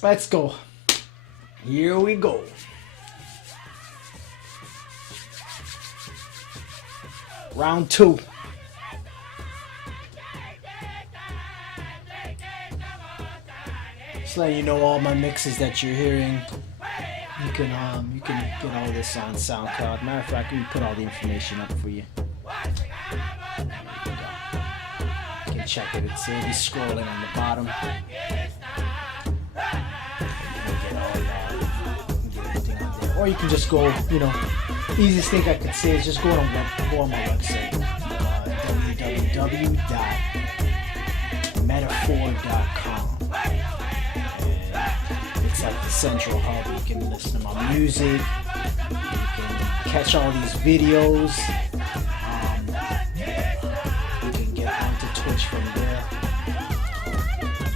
Let's go. Here we go. Round 2. Just letting you know all my mixes that you're hearing. You can get all this on SoundCloud. Matter of fact, we put all the information up for you. You can check it. It'll be scrolling on the bottom. Or you can just go, you know, easiest thing I could say is just go on my website, www.metaphor.com. It's like the central hub. You can listen to my music, you can catch all these videos, you can get onto Twitch from there.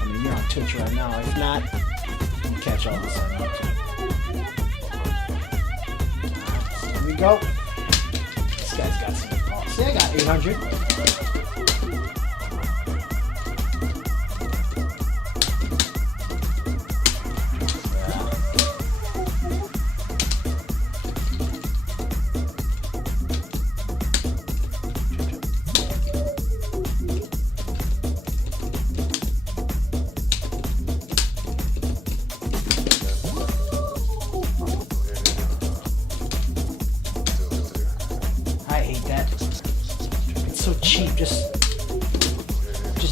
I mean, you're on Twitch right now. If not, you can catch all this on YouTube. Here we go. This guy's got some. Oh, see, I got 800. So cheap, just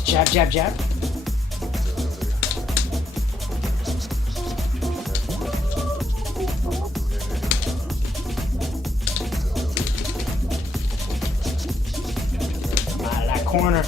jab, jab, jab. That corner.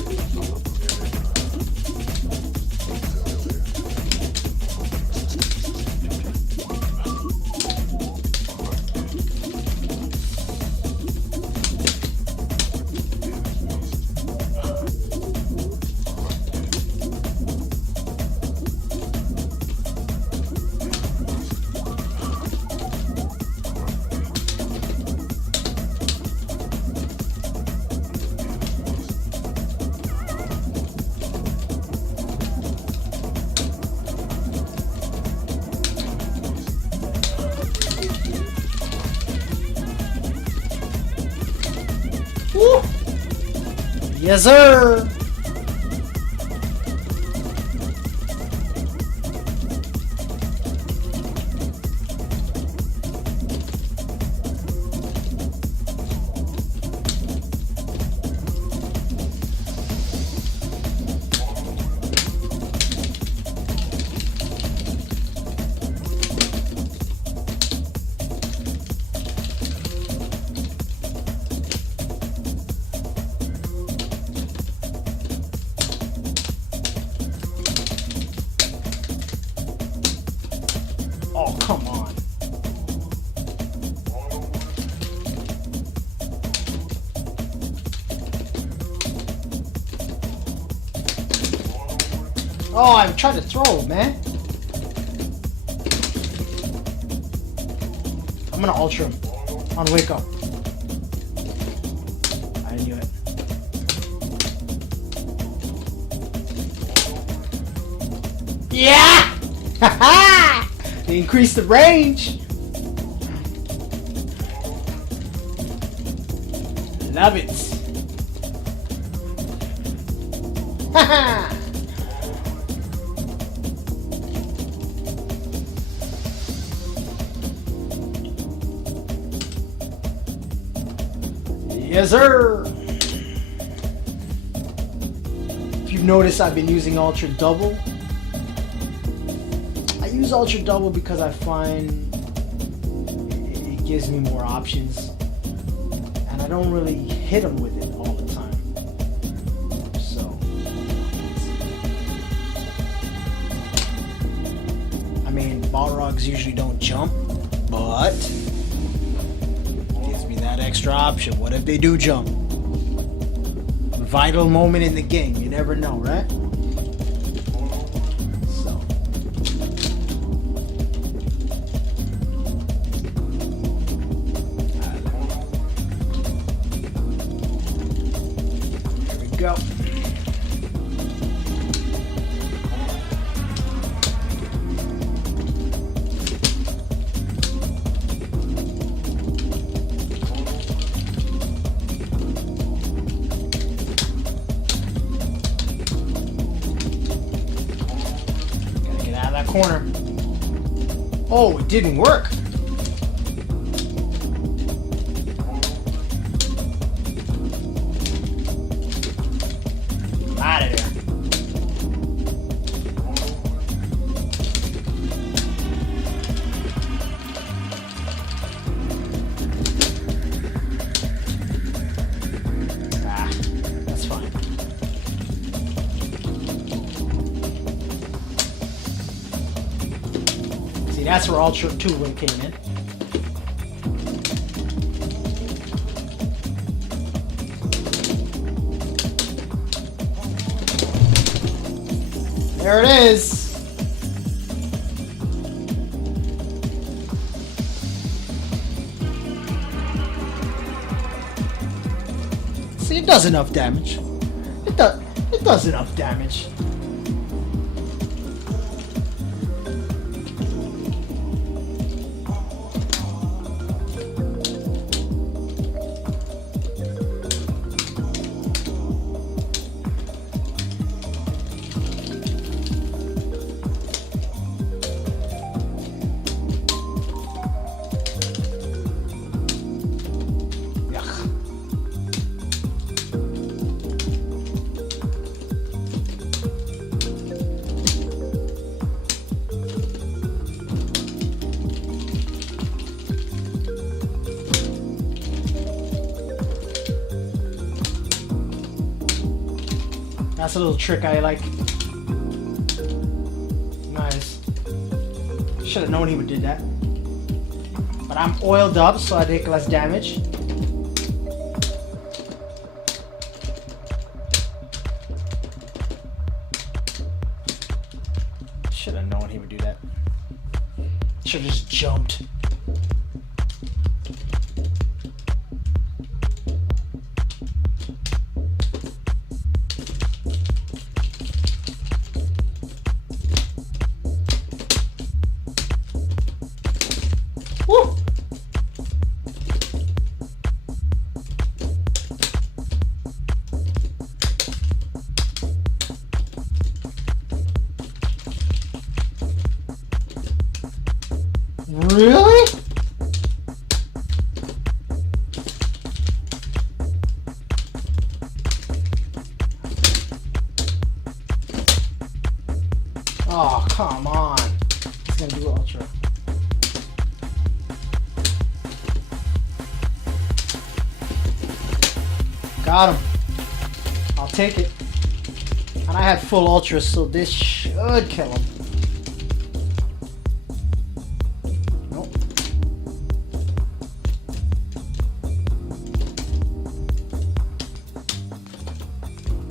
Woo! Yes, sir. Oh, come on. Oh, I'm trying to throw, man. I'm gonna ultra him on wake up. I knew it. Yeah! Haha! Increase the range. Love it. Haha. Yes, sir. If you've noticed, I've been using Ultra Double. I use Ultra Double because I find it gives me more options, and I don't really hit them with it all the time. So, I mean, Balrogs usually don't jump, but it gives me that extra option. What if they do jump? Vital moment in the game. You never know, right? Go. corner. Oh, it didn't work. I'm out of there. That's fine. See, that's where LTRU came in. There it is. See, it does enough damage. It does enough damage. That's a little trick I like. Nice. Should have known he would do that. But I'm oiled up, so I take less damage. Should have known he would do that. Should have just jumped. Woo! Really? Oh, come on. He's gonna do ultra. Got him. I'll take it. And I had full ultra, so this should kill him. Nope.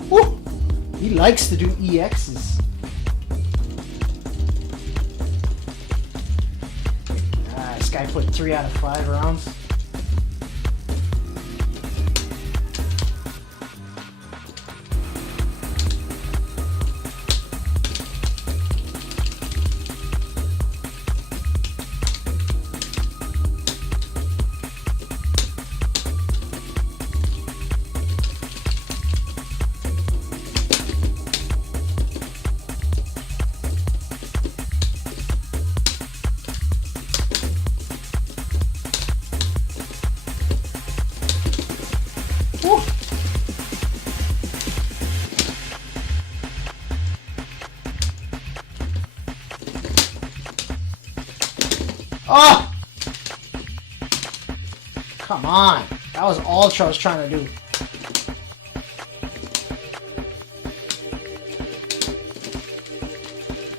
Woo! He likes to do EXs. This guy put 3 out of 5 rounds. Oh! Come on. That was ultra I was trying to do.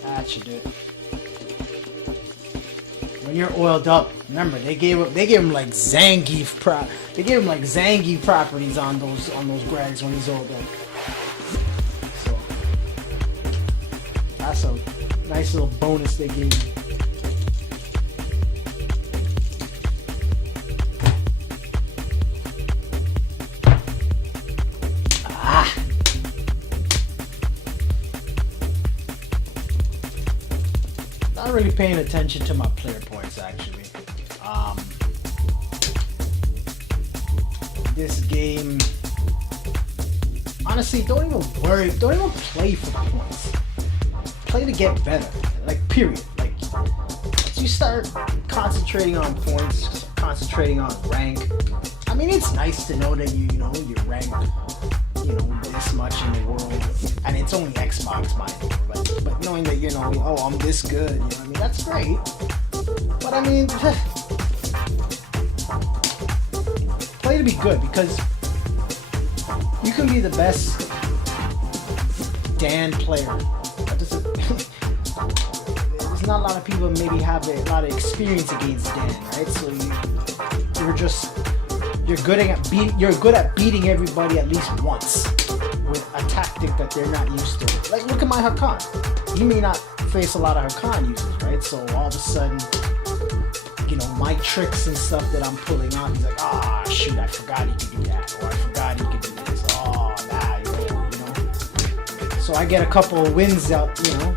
That should do it. When you're oiled up, remember they gave him like Zangief properties on those Gregs when he's oiled up. So that's a nice little bonus they gave him. Not really paying attention to my player points actually. This game, honestly, don't even worry. Don't even play for the points. play to get better. Like, period. Like, once you start concentrating on points, concentrating on rank, I mean, it's nice to know that you're ranked, this much in the world, and it's only Xbox, mind you, but knowing that, I'm this good, I mean, that's great. But I mean, play to be good, because you can be the best Dan player. There's not a lot of people maybe have a lot of experience against Dan, right? So you're good at beating everybody at least once with a tactic that they're not used to. Like, look at my Hakan. He may not face a lot of Hakan users, right? So all of a sudden, my tricks and stuff that I'm pulling out, he's like, shoot, I forgot he could do that, or I forgot he could do this. So I get a couple of wins out, and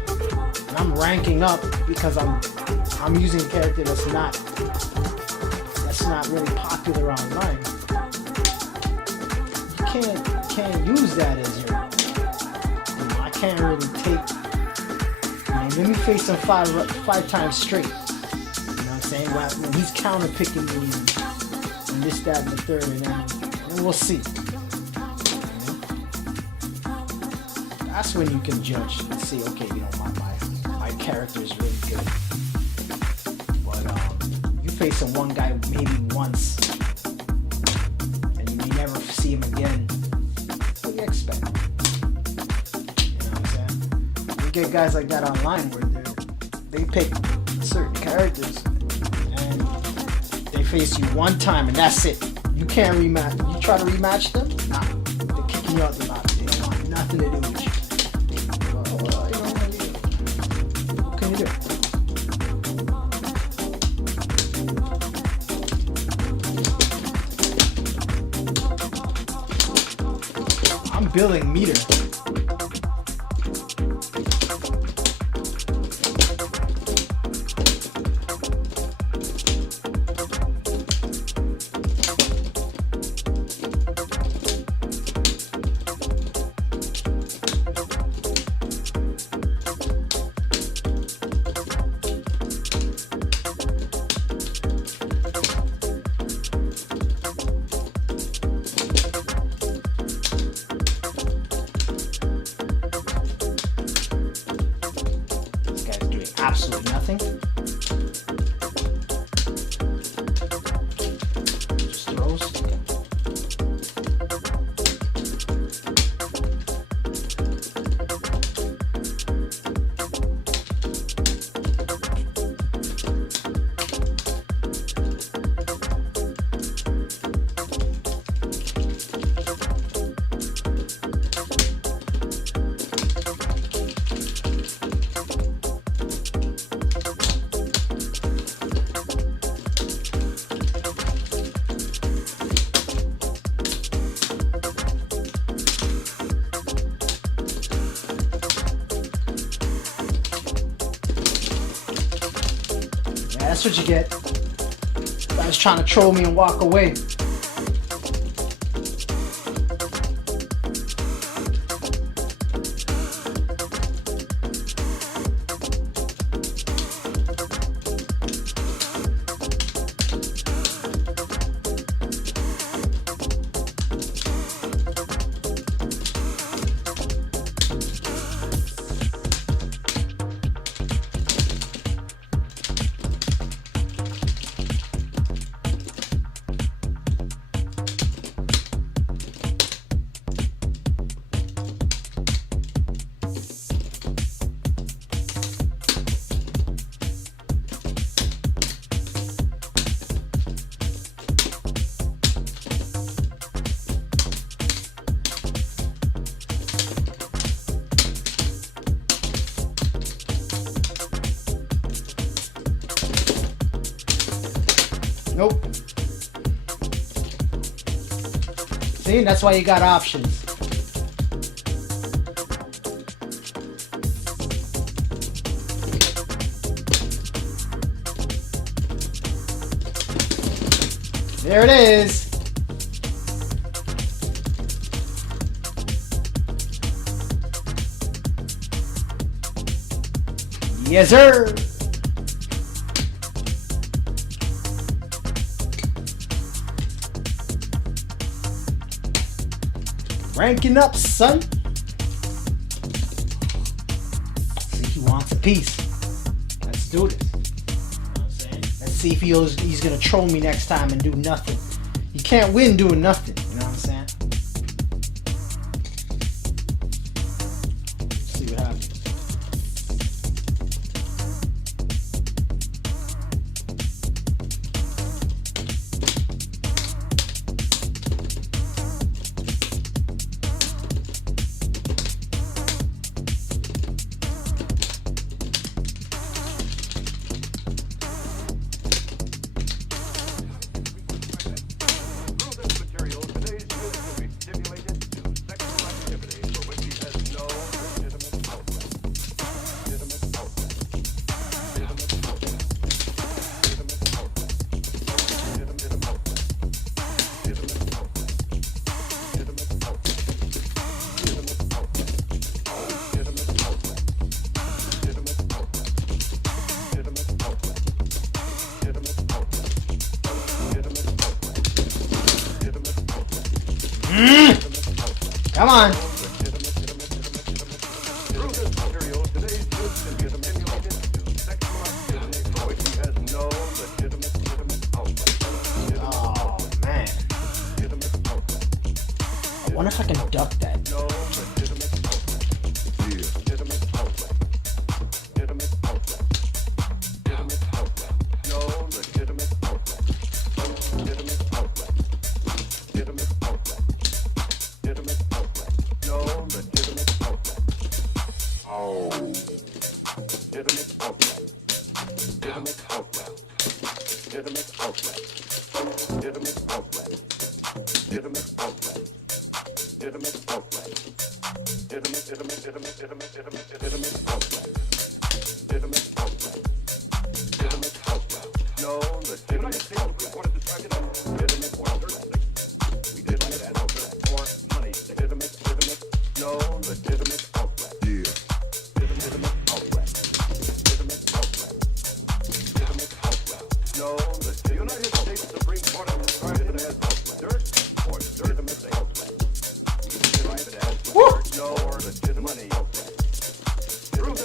I'm ranking up because I'm using a character that's not really popular online. You can't use that as your. I can't really take. Let me face him five times straight. You know what I'm saying? When he's counter picking me and this, that, and the third, and then we'll see. That's when you can judge and see, okay, my character is really good. But you face one guy maybe once, and you may never see him again. What do you expect? You know what I'm saying? You get guys like that online where they pick certain characters, and they face you one time, and that's it. You can't rematch. You try to rematch them? Nah, they're kicking you out the lobby. They don't want nothing to do with you. What can you do? I'm building meter. Absolutely nothing. Just throws. Okay. That's what you get. Guys trying to troll me and walk away. Nope. See, that's why you got options. There it is. Yes, sir. Ranking up, son. See, he wants a piece. Let's do this. Let's see if he's gonna troll me next time and do nothing. You can't win doing nothing. You know what I'm saying? Let's see what happens. Come on. Oh, man. I wonder if I can duck that.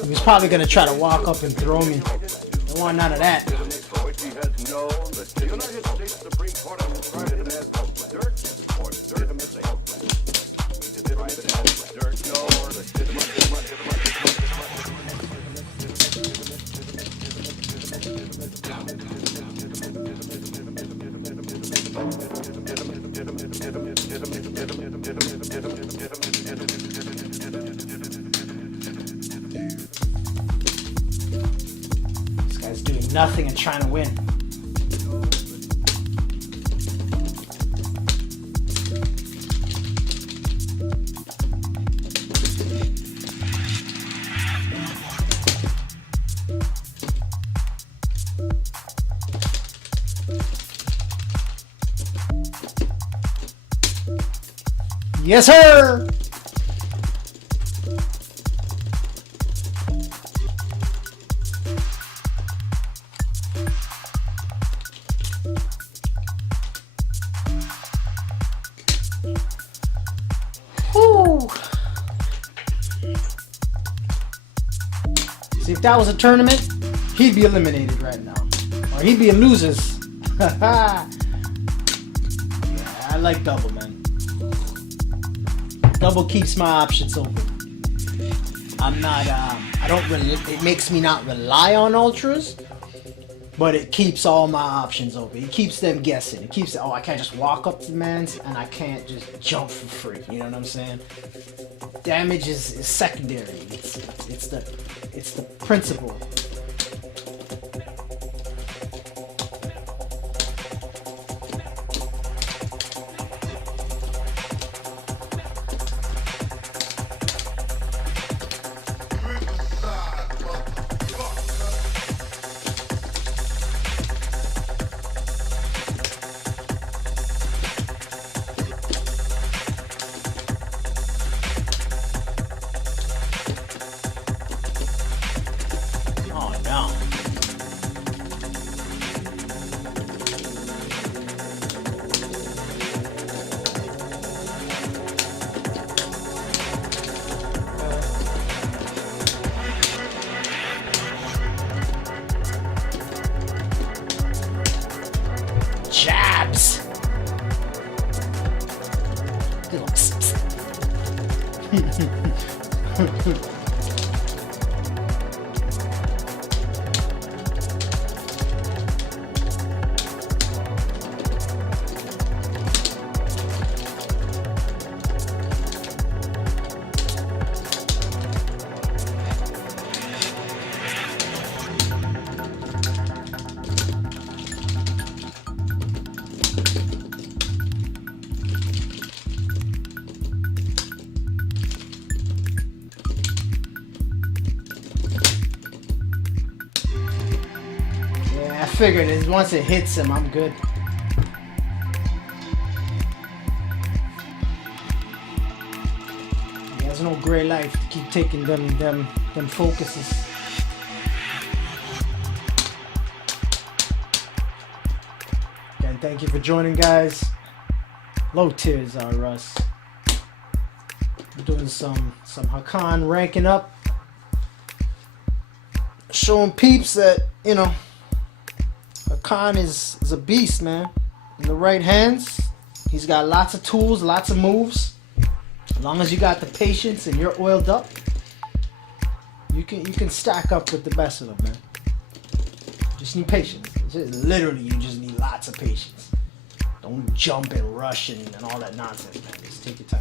He's probably gonna try to walk up and throw me. Don't want none of that. This guy's doing nothing and trying to win. Yes, sir! Whew. See, if that was a tournament, he'd be eliminated right now. Or he'd be in losers. Yeah, I like double, man. Double keeps my options open. I'm not, it makes me not rely on ultras, but it keeps all my options open. It keeps them guessing. It keeps, oh, I can't just walk up to the man's and I can't just jump for free. You know what I'm saying? Damage is secondary. It's the principle. figured is once it hits him, I'm good. He has no gray life to keep taking them focuses. Again, thank you for joining, guys. Low tiers are us. I'm doing some Hakan ranking up. Showing peeps that, you know, Hakan is a beast, man. In the right hands, he's got lots of tools, lots of moves. As long as you got the patience and you're oiled up, you can stack up with the best of them, man. Just need patience. Literally, you just need lots of patience. Don't jump and rush and all that nonsense, man. Just take your time.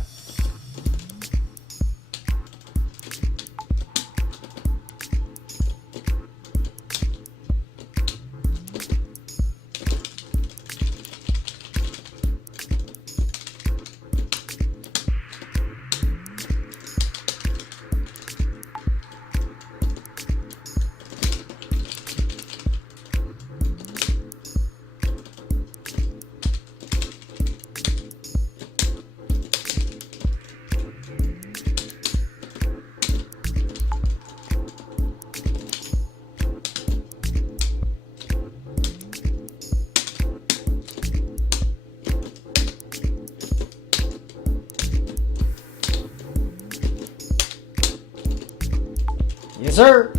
Yes, sir.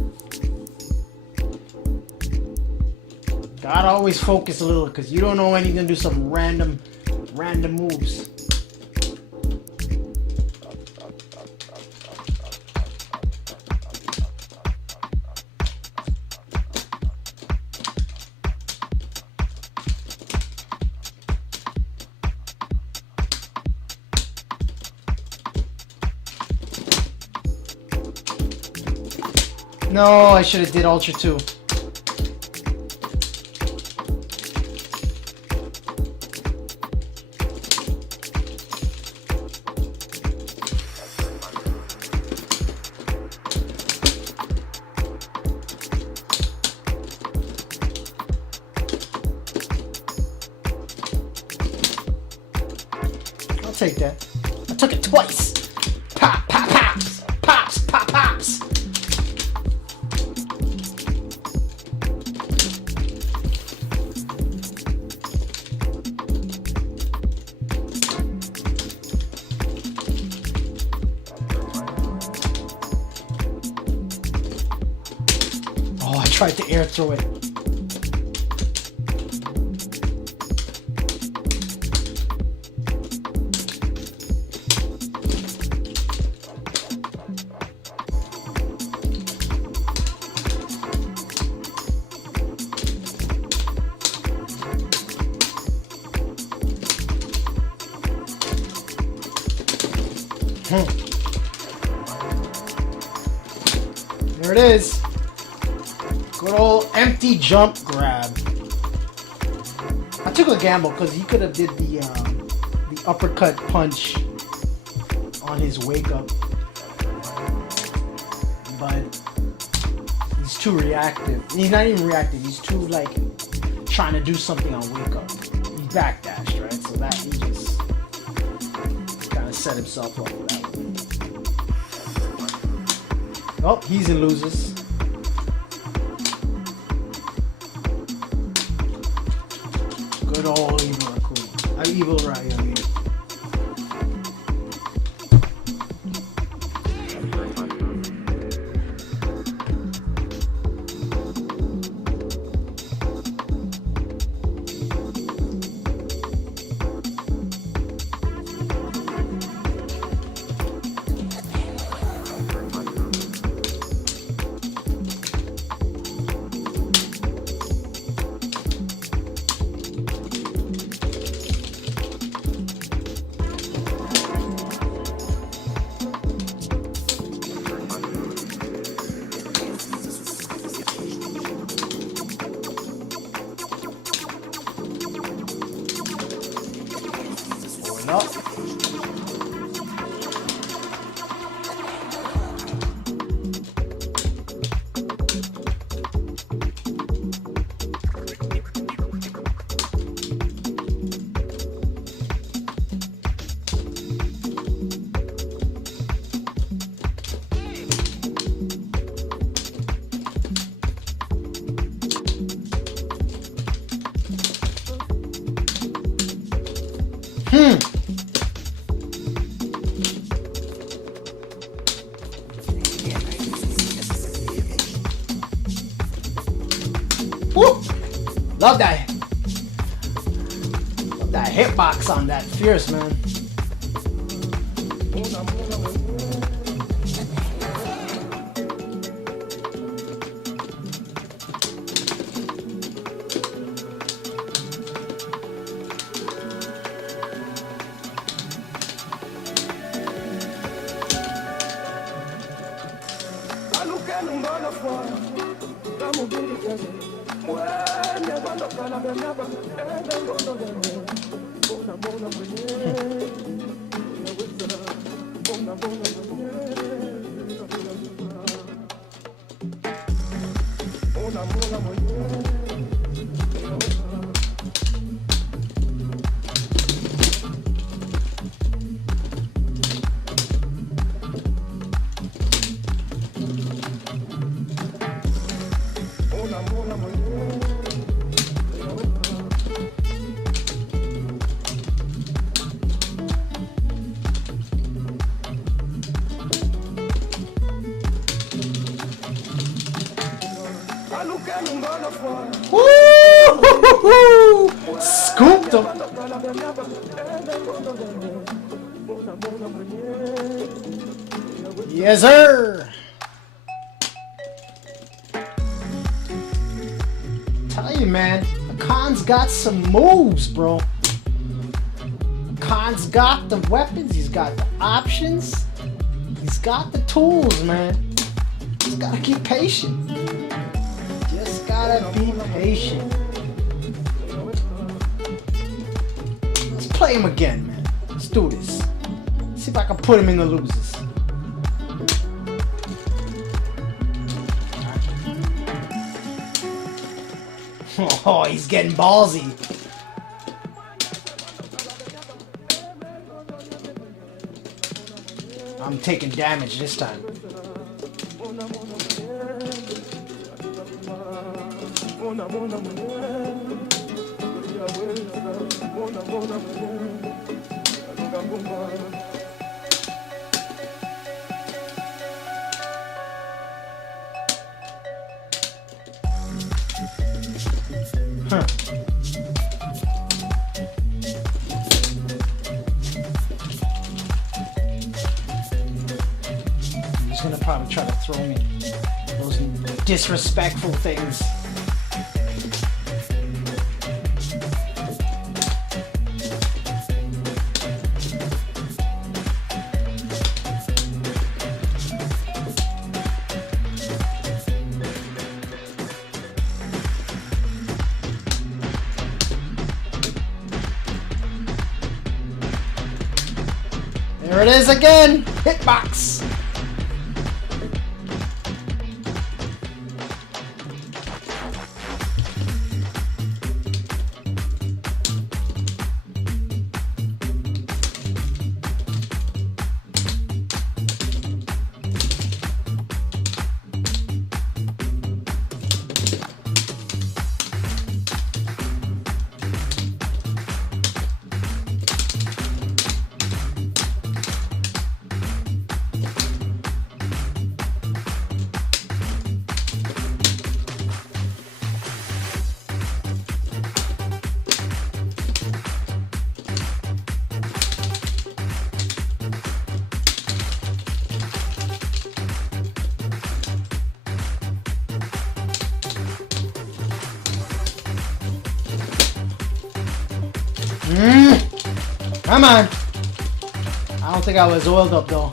Gotta always focus a little, because you don't know when you're gonna do some random moves. No, I should have did Ultra 2. I'll take that. I took it twice. Pop, pop, pops. Pops, pop, pops. Oh, I tried to air throw it. There it is. Good old empty jump grab. I took a gamble because he could have did the uppercut punch on his wake up, but he's too reactive. He's not even reactive. He's too like trying to do something on wake up. He backdashed, right? So that he just kind of set himself up for that one. Oh, he's in losers. Good old evil Akun. Evil right, I mean. Up. Woo! Love that. Love that hitbox on that Fierce, man. Woo! Scooped him. Yes, sir. Tell you, man, Hakan's got some moves, bro. Hakan's got the weapons. He's got the options. He's got the tools, man. Just gotta keep patient. Just gotta be patient. Let's play him again, man. Let's do this. See if I can put him in the losers. Oh, he's getting ballsy. I'm taking damage this time. Huh. He's gonna probably try to throw me those disrespectful things. There it is again! Hitbox! Come on. I don't think I was oiled up though.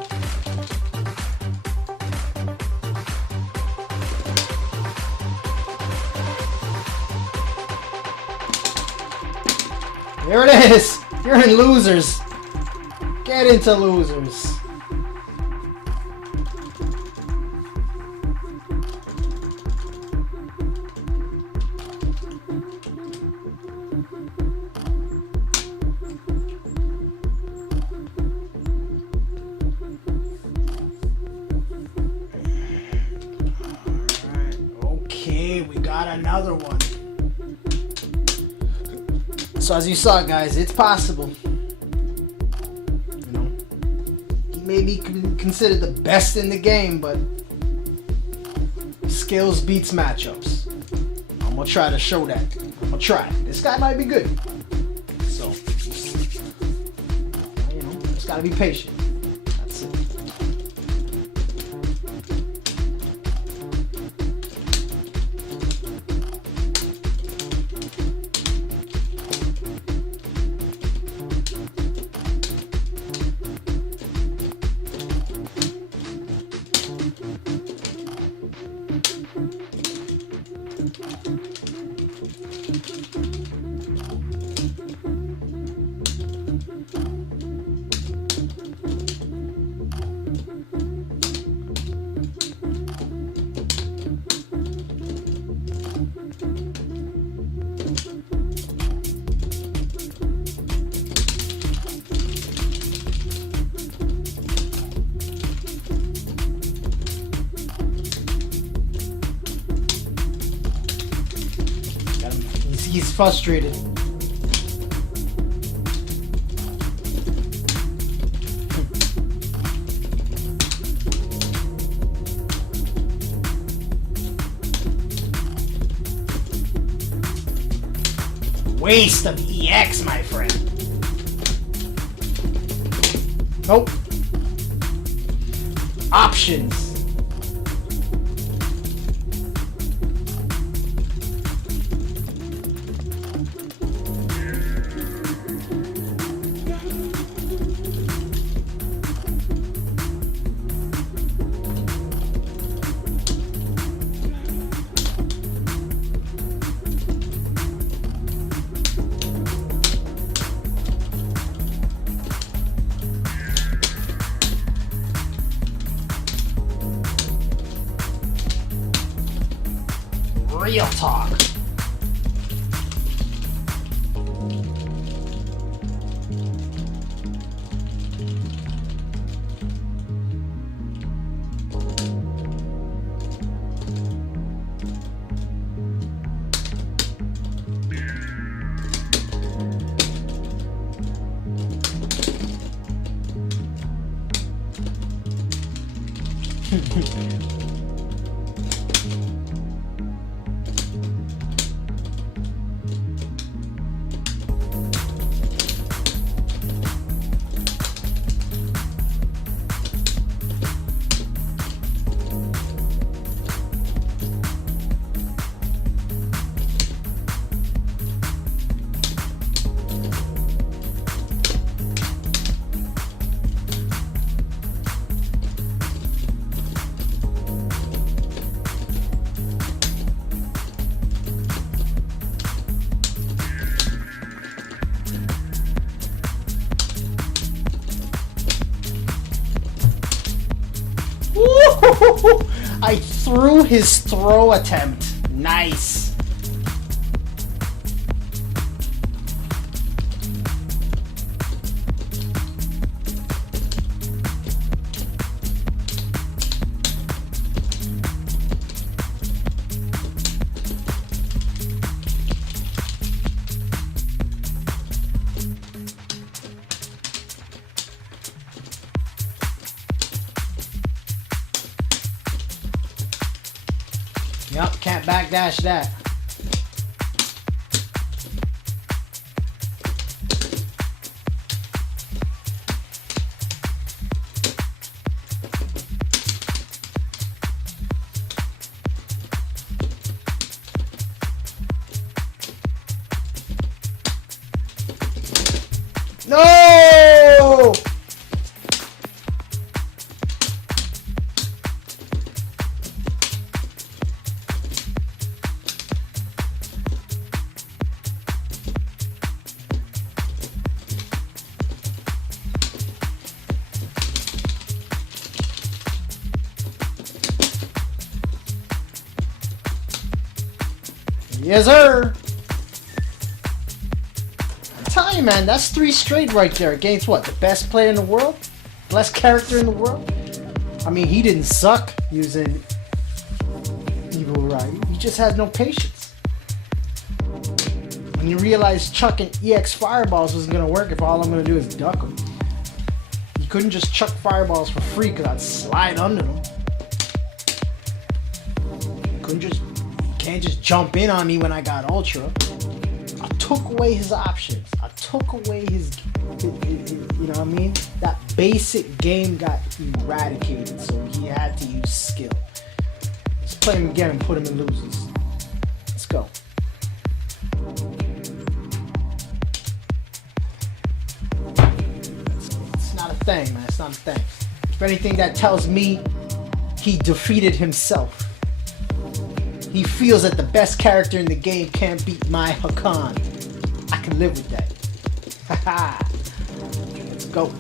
There it is. You're in losers. Get into losers. We got another one. So as you saw, guys, it's possible. maybe considered the best in the game, but skills beats matchups. I'm gonna try to show that. I'm gonna try. This guy might be good. So, you know, just gotta be patient. That's it. He's frustrated. Waste of EX, my friend. Nope. Options. Real talk. I threw his throw attempt. Nice. Yup, can't backdash that. No! Yes, sir. I'm telling you, man, that's 3 straight right there against what? The best player in the world? Best character in the world? I mean, he didn't suck using Evil Right. He just had no patience. When you realize chucking EX fireballs wasn't going to work if all I'm going to do is duck them. You He couldn't just chuck fireballs for free because I'd slide under them. Can't just jump in on me when I got Ultra. I took away his options. I took away his you know what I mean? That basic game got eradicated, so he had to use skill. Let's play him again and put him in losers. Let's go. It's not a thing, man. It's not a thing. If anything, that tells me he defeated himself. He feels that the best character in the game can't beat my Hakan. I can live with that. Haha. Let's go.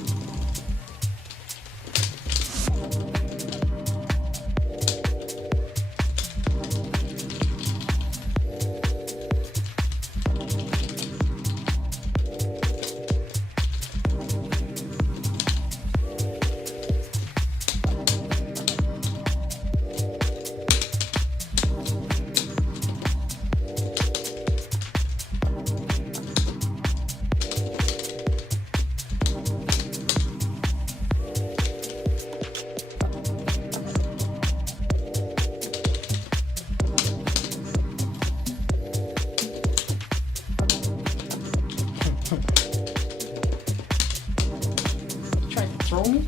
Trying to throw me?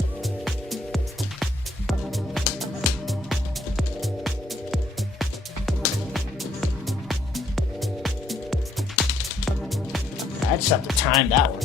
I just have to time that one.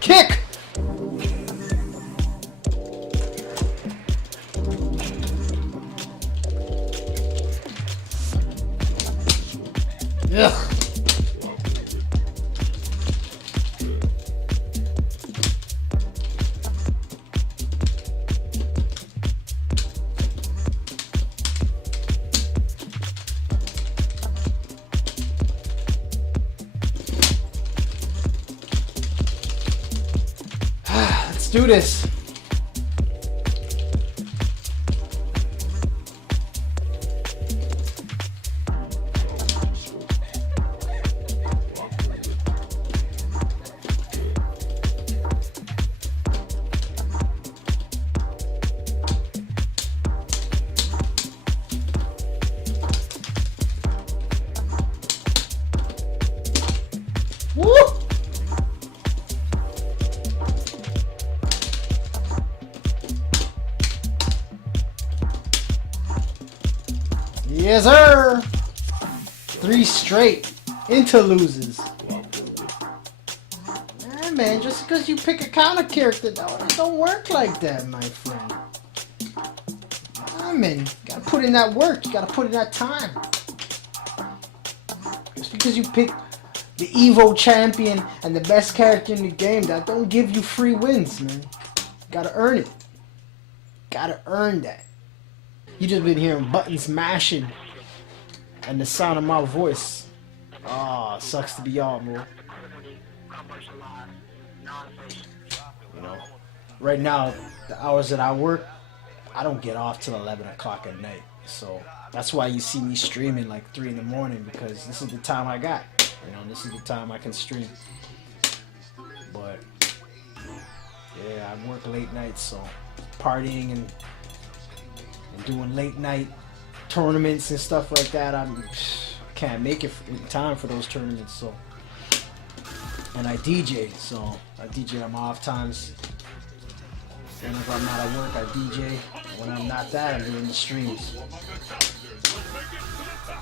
Kick! Ugh. Let's do this. Woo! Yes, sir. 3 straight into losers. Yeah, man, just because you pick a counter character, it don't work like that, my friend. I mean, you gotta put in that work. You gotta put in that time. Just because you pick the Evo champion and the best character in the game, that don't give you free wins, man. You gotta earn it. Gotta earn that. You just been hearing buttons mashing and the sound of my voice. Oh, sucks to be y'all, bro. You know, right now, the hours that I work, I don't get off till 11 o'clock at night. So that's why you see me streaming like 3 in the morning, because this is the time I got. You know, this is the time I can stream. But yeah, I work late nights, so partying and doing late night tournaments and stuff like that, I can't make it in time for those tournaments. So, and I DJ, so I DJ on my off times. And if I'm not at work, I DJ. When I'm not that, I'm doing the streams.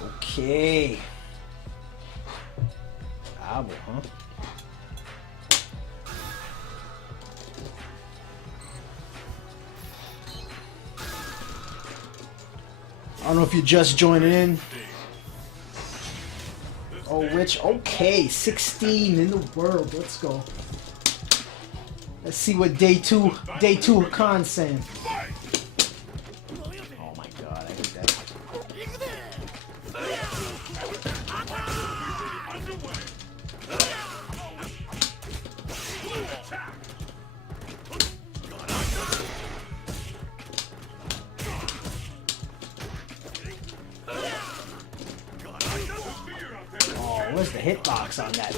Okay. Abo, huh? I don't know if you're just joining in. Oh, which? Okay, 16 in the world. Let's go. Let's see what day two Hakan saying. Oh my god, I hate that. Oh, where's the hitbox on that?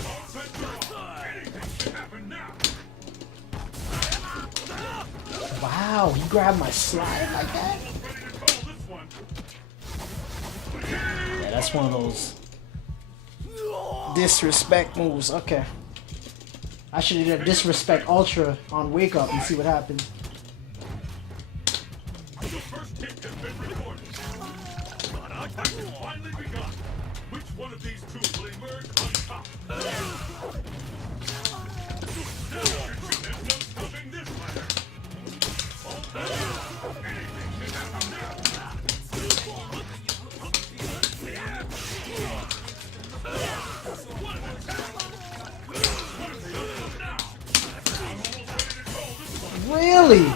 Wow, he grabbed my slide like that? Yeah, that's one of those disrespect moves. Okay. I should have done disrespect ultra on wake up and see what happens. Which one of these two will emerge on top? Really?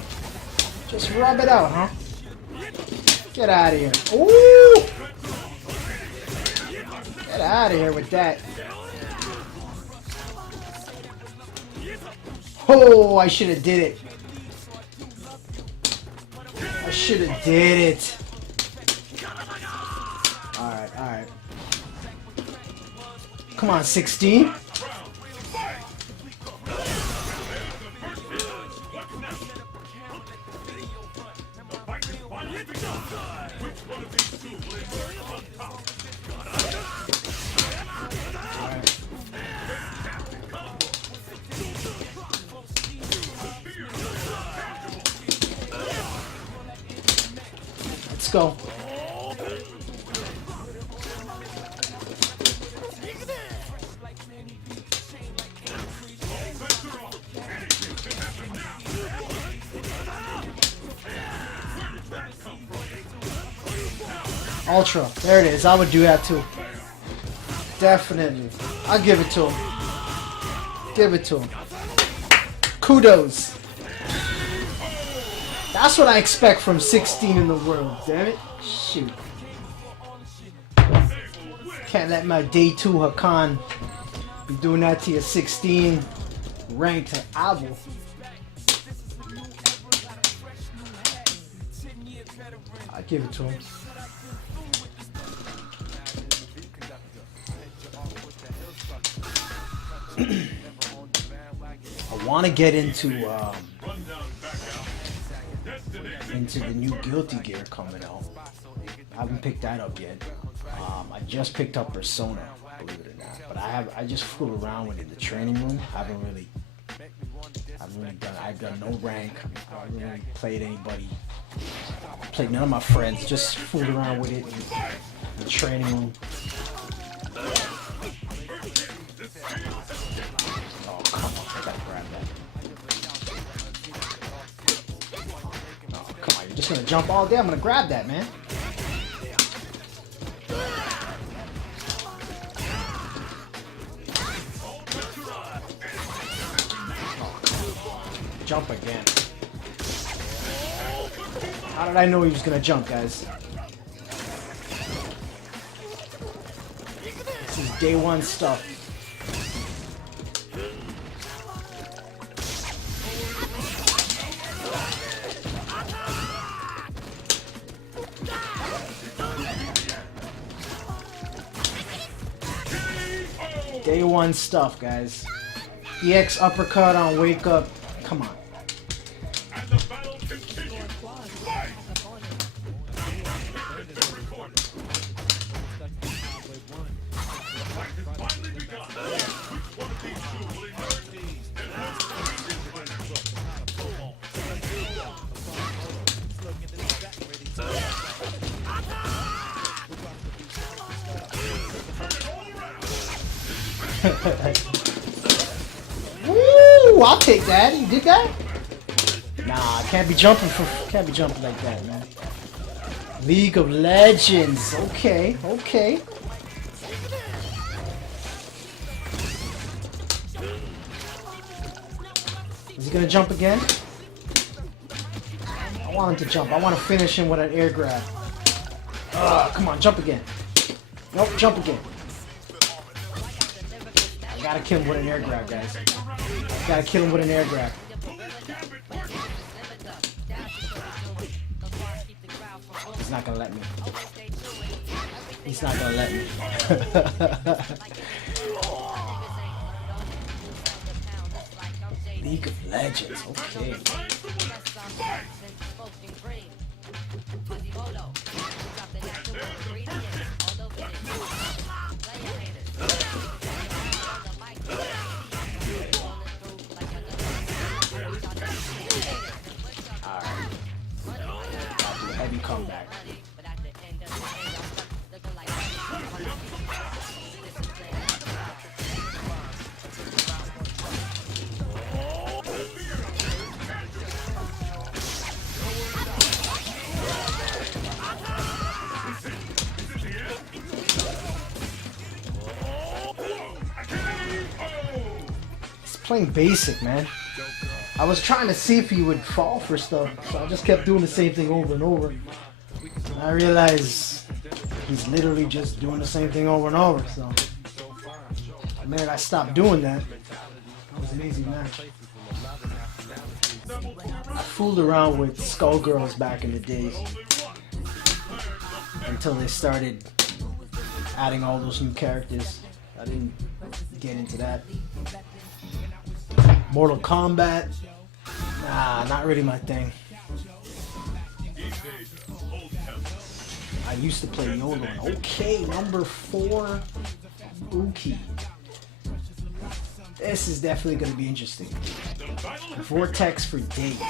Just rub it out, huh? Get out of here. Ooh! Get out of here with that. Oh, I should have did it. I should have did it. Alright, alright. Come on, 16. Let's go. Ultra. There it is. I would do that too. Definitely. I'll give it to him. Give it to him. Kudos. That's what I expect from 16 in the world, damn it. Shoot. Can't let my day 2 Hakan be doing that to your 16 ranked Abo. I'll give it to him. I want to get into the new Guilty Gear coming out. I haven't picked that up yet. I just picked up Persona, believe it or not. But I just fooled around with it in the training room. I've done no rank. I haven't really played anybody. Played none of my friends. Just fooled around with it in the training room. Oh, come on. I gotta grab that. Oh, come on. You're just gonna jump all day? I'm gonna grab that, man. Jump again. How did I know he was gonna jump, guys? This is day 1 stuff. Day 1 stuff, guys. EX uppercut on wake up. Come on. Woo! I'll take that. You did that? Nah, can't be jumping like that, man. League of Legends. Okay, okay. Is he gonna jump again? I want him to jump. I want to finish him with an air grab. Come on, jump again. Nope, jump again. I gotta kill him with an air grab, guys. Gotta kill him with an air grab. He's not gonna let me. He's not gonna let me. League of Legends, okay. Alright. I'll do a heavy comeback. Playing basic, man. I was trying to see if he would fall for stuff, so I just kept doing the same thing over and over. And I realized he's literally just doing the same thing over and over, so the minute I stopped doing that, it was an easy match. I fooled around with Skullgirls back in the days until they started adding all those new characters. I didn't get into that. Mortal Kombat, nah, not really my thing. I used to play YOLO. Okay, number 4, Uki. This is definitely going to be interesting. Vortex for days.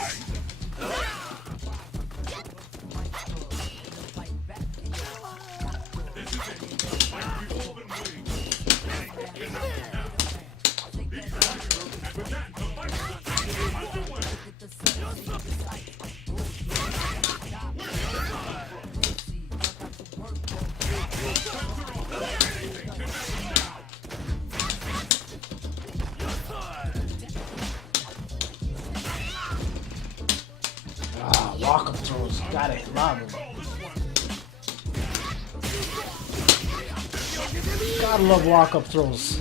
Walk-up throws, gotta lob him. Gotta love walk-up throws.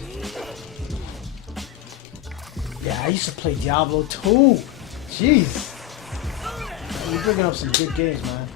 Yeah, I used to play Diablo 2. Jeez. You're bringing up some good games, man.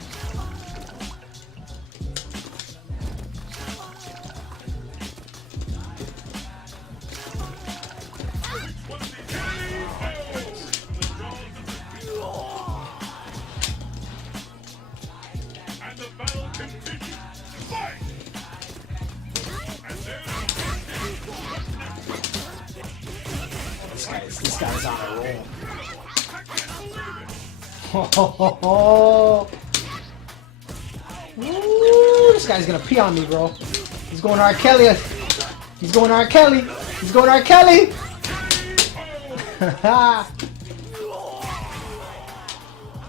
This guy's on a roll. Oh, Ooh, this guy's gonna pee on me, bro. He's going to R. Kelly. He's going to R. Kelly. He's going to R. Kelly.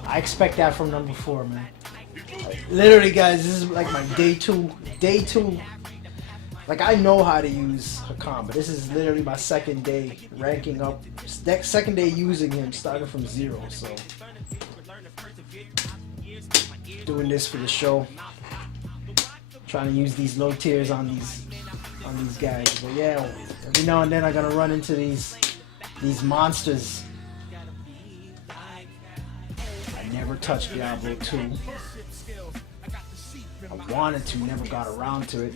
I expect that from number 4, man. Literally, guys, this is like my day two. Like, I know how to use Hakan, but this is literally my second day ranking up. Second day using him, starting from 0. So, doing this for the show. Trying to use these low tiers on these guys. But yeah, every now and then I gotta run into these monsters. I never touched Diablo 2. I wanted to, never got around to it.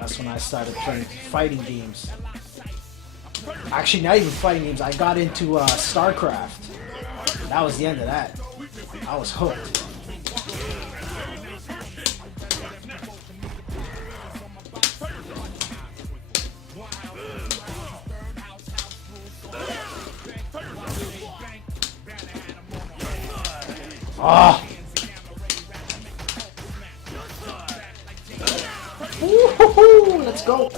That's when I started playing fighting games. Actually, not even fighting games. I got into StarCraft. That was the end of that. I was hooked. Oh! Woohoo! Let's go.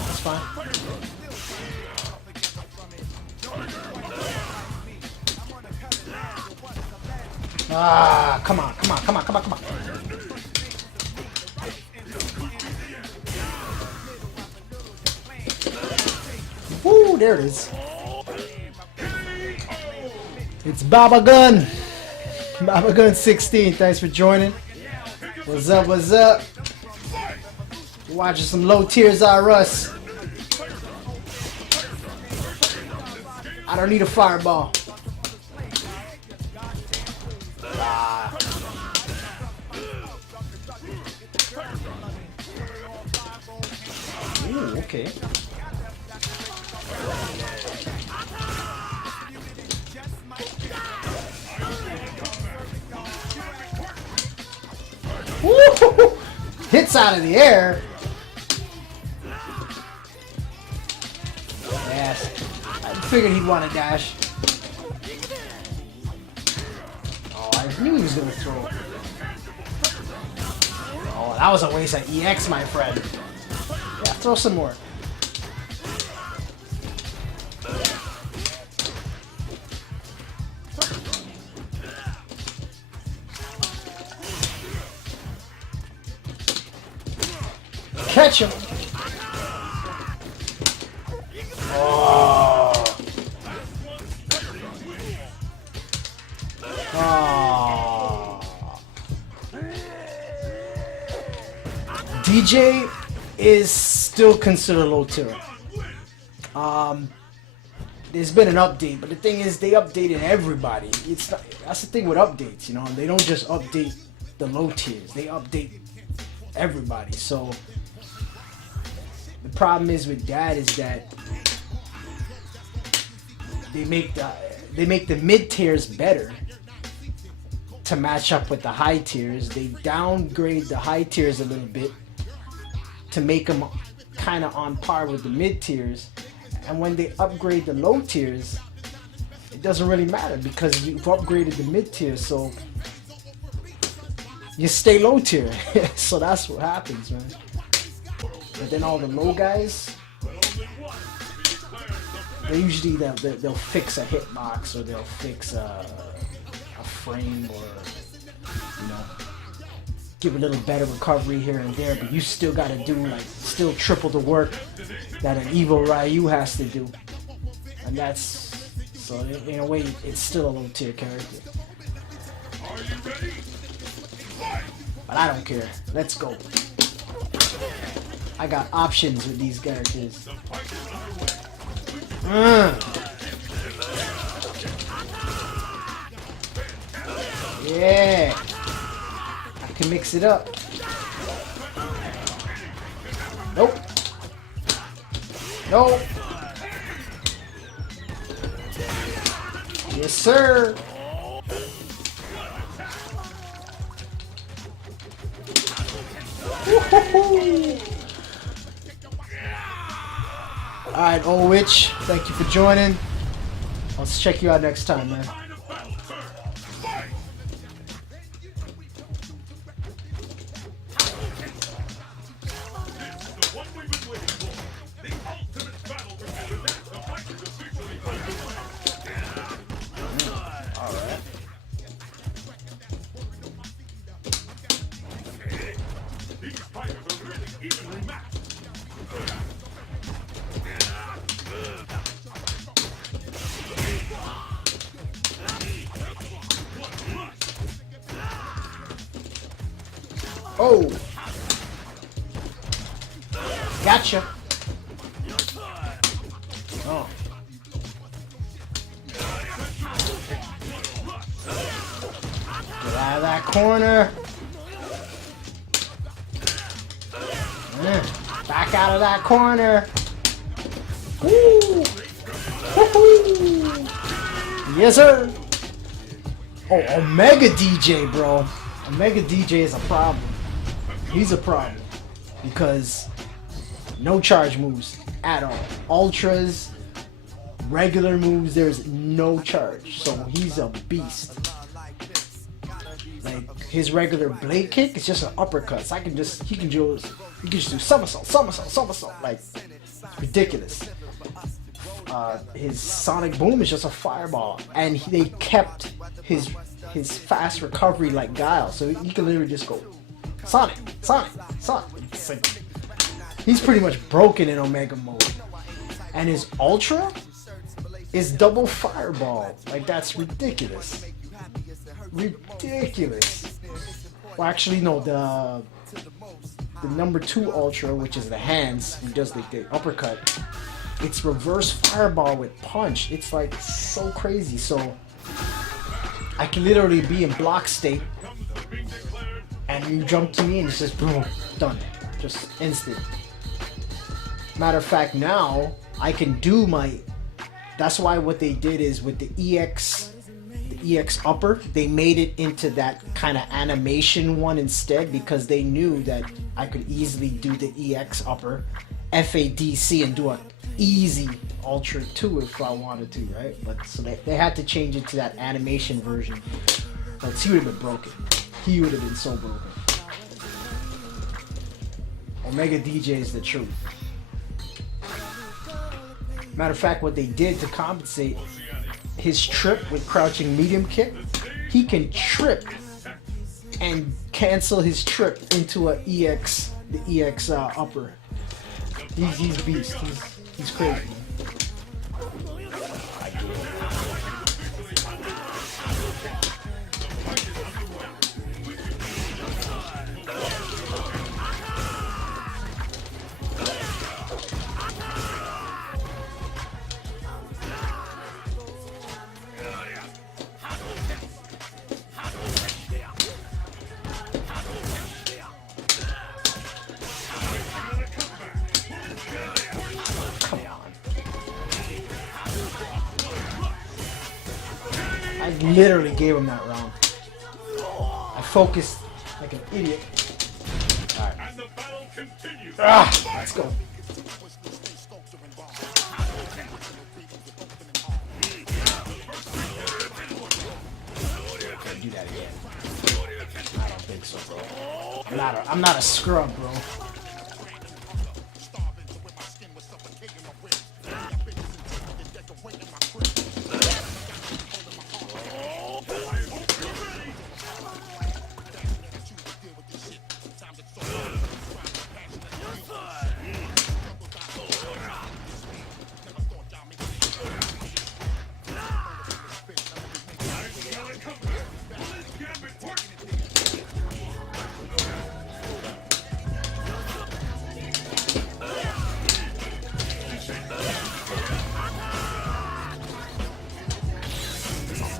That's fine. Ah, come on, come on, come on, come on, come on. Woo, there it is. It's Baba Gun. Baba Gun 16. Thanks for joining. What's up, what's up? Watching some Low Tiers R Us. I don't need a fireball. Ooh, okay. Woo! Hits out of the air. Yes. I figured he'd want to dash. Oh, I knew he was going to throw. Oh, that was a waste of EX, my friend. Yeah, throw some more. Catch him. Oh. Oh. DJ is still considered low tier. There's been an update, but the thing is, they updated everybody. It's not, that's the thing with updates, you know. They don't just update the low tiers; they update everybody. So the problem is with that is that they make the mid tiers better to match up with the high tiers. They downgrade the high tiers a little bit to make them kind of on par with the mid tiers. And when they upgrade the low tiers, it doesn't really matter because you've upgraded the mid tiers, so you stay low tier. So that's what happens, man. But then all the low guys, they usually they'll fix a hitbox or they'll fix a frame or, you know, give a little better recovery here and there, but you still got to do like still triple the work that an Evil Ryu has to do, and that's so in a way it's still a low tier character. But I don't care. Let's go. I got options with these characters. Yeah. I can mix it up. Nope. Nope. Yes, sir. Alright, Old Witch, thank you for joining. I'll check you out next time, man. Oh! Gotcha! Oh. Get out of that corner! Back out of that corner! Woo! Yes, sir. Oh, Omega DJ, bro. Omega DJ is a problem. He's a problem because no charge moves at all. Ultras, regular moves, there's no charge. So he's a beast. Like his regular blade kick is just an uppercut. So he can just do somersault. Like it's ridiculous. His sonic boom is just a fireball, and they kept his fast recovery like Guile, so he can literally just go Sonic. It's like, he's pretty much broken in Omega mode, and his Ultra is double fireball. Like that's ridiculous. Well, actually, no. The number 2 Ultra, which is the hands, he does the uppercut. It's reverse fireball with punch. It's like so crazy. So I can literally be in block state, and you jump to me, and it's just boom, done, just instant. Matter of fact, now I can do my. That's why what they did is with the EX upper, they made it into that kind of animation one instead, because they knew that I could easily do the EX upper, FADC, and do a easy Ultra 2 if I wanted to, right? But so they had to change it to that animation version. But he would have been broken. He would have been so broken. Omega DJ is the truth. Matter of fact, what they did to compensate his trip with crouching medium kick, he can trip and cancel his trip into the EX upper. He's beast. He's crazy. I literally gave him that round. I focused like an idiot. Alright. Let's go. Do that again. I don't think so, bro. I'm not a scrub, bro.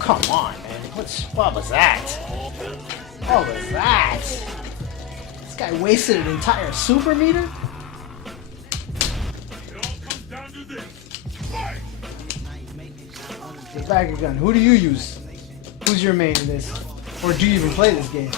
Come on, man. What was that? What was that? This guy wasted an entire super meter? Get back again. Who do you use? Who's your main in this? Or do you even play this game?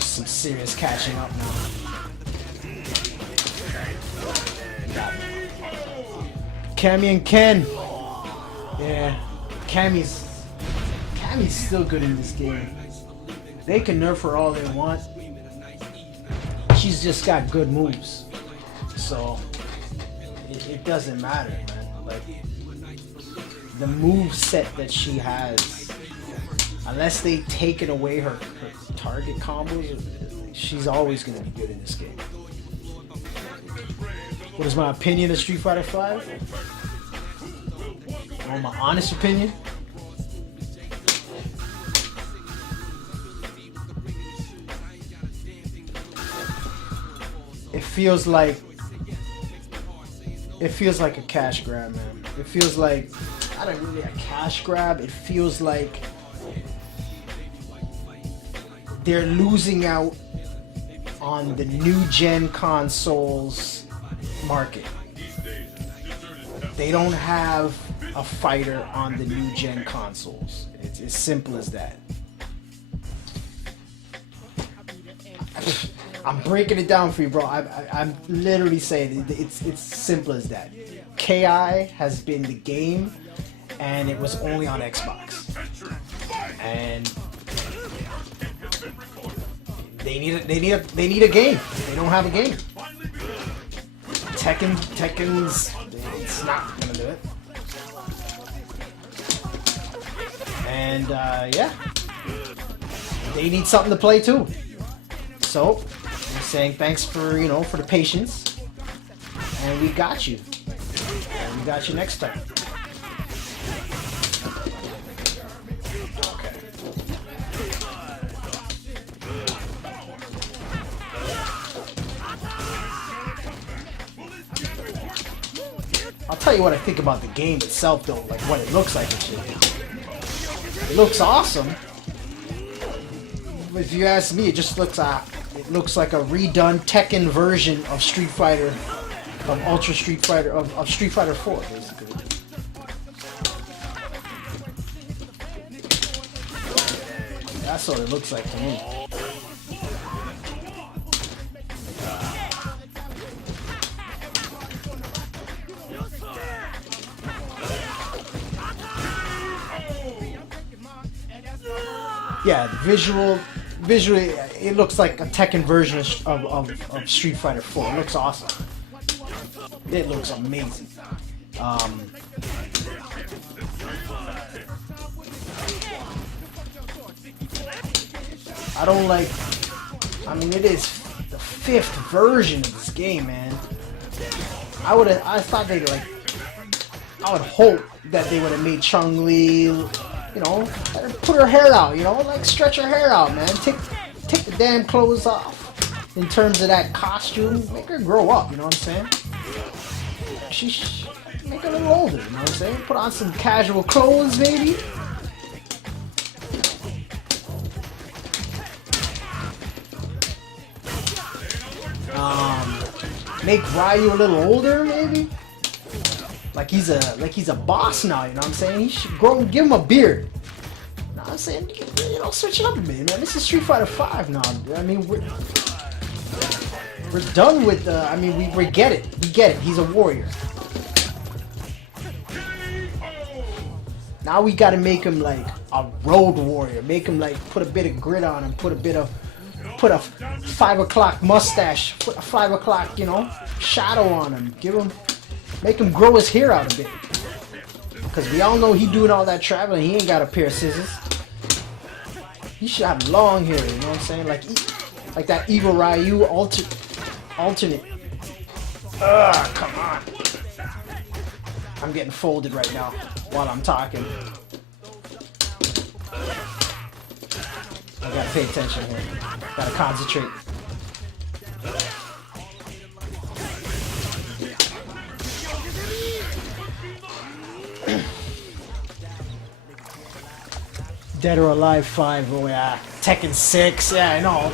Some serious catching up now. Cammy and Ken. Yeah, Cammy's still good in this game. They can nerf her all they want. She's just got good moves, so it doesn't matter, man. Like the move set that she has, unless they taken away her target combos, she's always going to be good in this game. What is my opinion of Street Fighter V? Or my honest opinion? it feels like a cash grab, man. It feels like not really a cash grab. It feels like they're losing out on the new gen consoles market. They don't have a fighter on the new gen consoles. It's as simple as that. I'm breaking it down for you, bro. I'm literally saying it's simple as that. KI has been the game, and it was only on Xbox. And they need a game. They don't have a game. Tekken's it's not gonna do it. And yeah, they need something to play too. So I'm saying thanks for for the patience, and we got you. And we got you next time. Okay. I'll tell you what I think about the game itself, though, like what it looks like and shit. It looks awesome. If you ask me, it just looks like a redone Tekken version of Street Fighter, of Ultra Street Fighter, of Street Fighter 4, basically. That's what it looks like to me. Yeah, visually, it looks like a Tekken version of Street Fighter 4. It looks awesome. It looks amazing. I don't like. I mean, it is the 5th version of this game, man. I thought they'd like. I would hope that they would have made Chun-Li, put her hair out, like stretch her hair out, man. Take the damn clothes off. In terms of that costume, make her grow up, you know what I'm saying? Make her a little older, you know what I'm saying? Put on some casual clothes, maybe. Make Ryu a little older, maybe. Like he's a boss now, you know what I'm saying? He should grow, give him a beard. You know what I'm saying? Switch it up a bit, man. This is Street Fighter 5 now. I mean, we're done with the. I mean, we get it. We get it. He's a warrior. Now we gotta make him like a road warrior. Make him like put a bit of grit on him. Put a 5 o'clock mustache. Put a 5 o'clock, shadow on him. Make him grow his hair out a bit. Because we all know he doing all that traveling. He ain't got a pair of scissors. He should have long hair, you know what I'm saying? Like that Evil Ryu alternate. Ugh, come on. I'm getting folded right now while I'm talking. I gotta pay attention here. Gotta concentrate. Dead or Alive 5, oh yeah. Tekken 6, yeah, I know.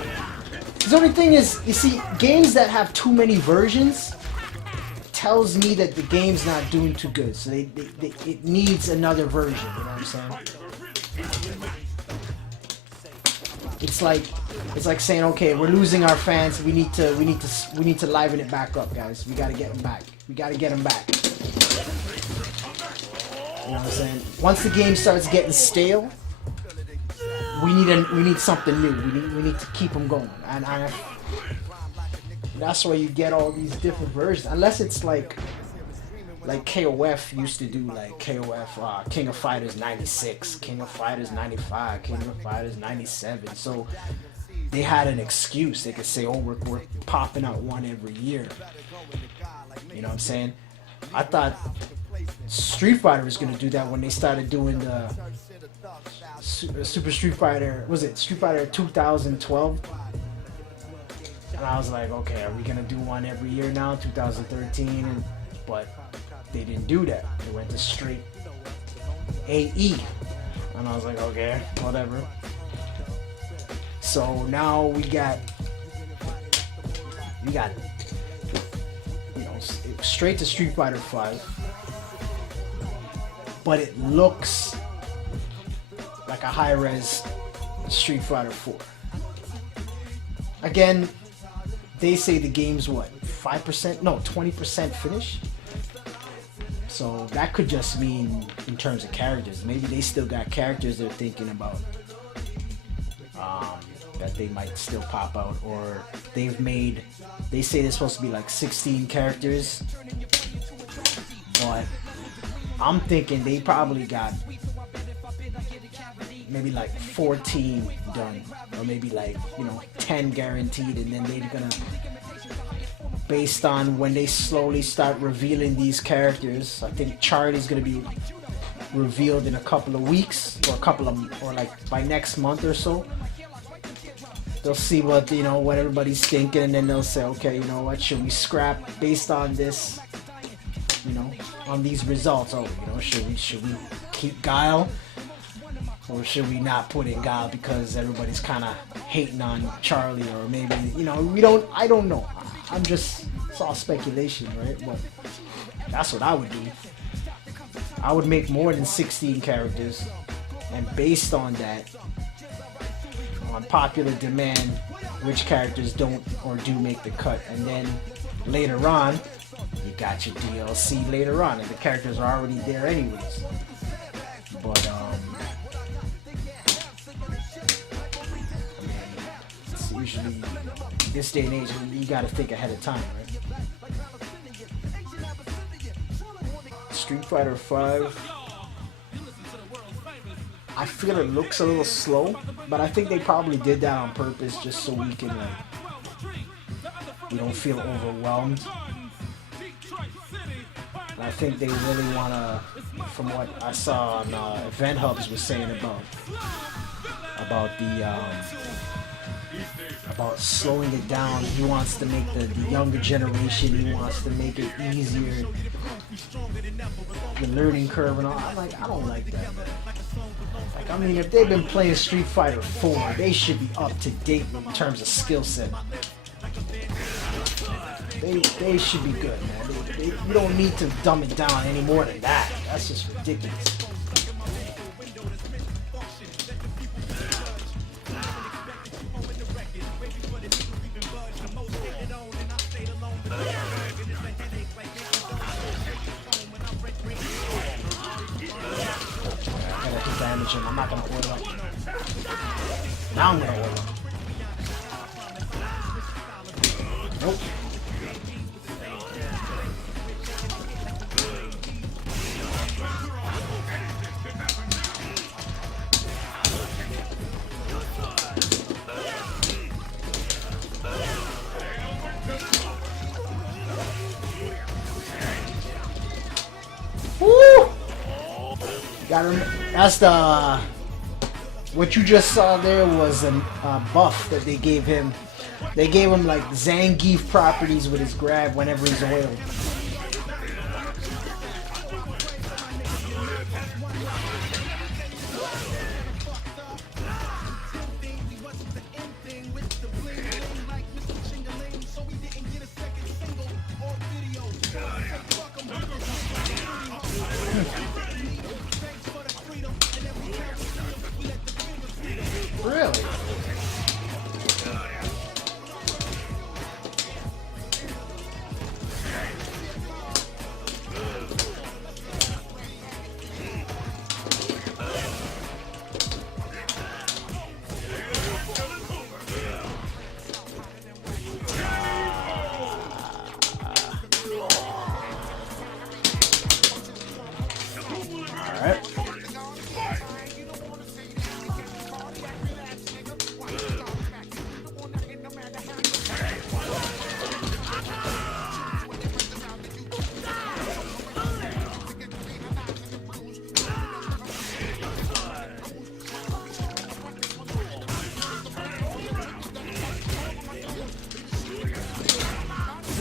The only thing is, you see, games that have too many versions tells me that the game's not doing too good. So it needs another version, you know what I'm saying? It's like saying, okay, we're losing our fans. We need to liven it back up, guys. We gotta get them back. We gotta get them back. You know what I'm saying? Once the game starts getting stale, we need something new. We need to keep them going, and that's why you get all these different versions. Unless it's like KOF used to do, like KOF King of Fighters 96, King of Fighters 95, King of Fighters 97. So they had an excuse. They could say, oh, we're popping out one every year. You know what I'm saying? I thought Street Fighter was gonna do that when they started doing the Super Street Fighter. Was it Street Fighter 2012? And I was like, okay, are we gonna do one every year now, 2013? But they didn't do that. They went to straight AE. And I was like, okay, whatever. So now we got straight to Street Fighter 5. But it looks like a high-res Street Fighter 4. Again, they say the game's what, 5%? No, 20% finish. So that could just mean in terms of characters. Maybe they still got characters they're thinking about that they might still pop out, or they say there's supposed to be like 16 characters, but I'm thinking they probably got maybe like 14 done, or maybe like 10 guaranteed, and then they're gonna, based on when they slowly start revealing these characters. I think Charlie's gonna be revealed in a couple of weeks, or like by next month or so. They'll see what what everybody's thinking, and then they'll say, okay, you know what, should we scrap based on this, on these results? Oh, should we keep Guile, or should we not put in Guile because everybody's kind of hating on Charlie, or maybe I don't know. It's all speculation, right? But that's what I would do. I would make more than 16 characters, and based on that, on popular demand, which characters don't or do make the cut, and then later on, you got your DLC later on, and the characters are already there anyways. But it's usually this day and age, you got to think ahead of time, right? Street Fighter 5. I feel it looks a little slow, but I think they probably did that on purpose just so we can, we don't feel overwhelmed. And I think they really want to, from what I saw on Event Hubs was saying about slowing it down. He wants to make the younger generation, he wants to make it easier, the learning curve and all. I'm like, I don't like that, man. Like, I mean, if they've been playing Street Fighter 4, they should be up to date in terms of skill set. They should be good, man. You don't need to dumb it down any more than that. That's just ridiculous. Damage him. I'm not gonna oil up. Now I'm gonna oil up. Nope. Woo! That's the, what you just saw there was a buff that they gave him. They gave him like Zangief properties with his grab whenever he's oiled. Really?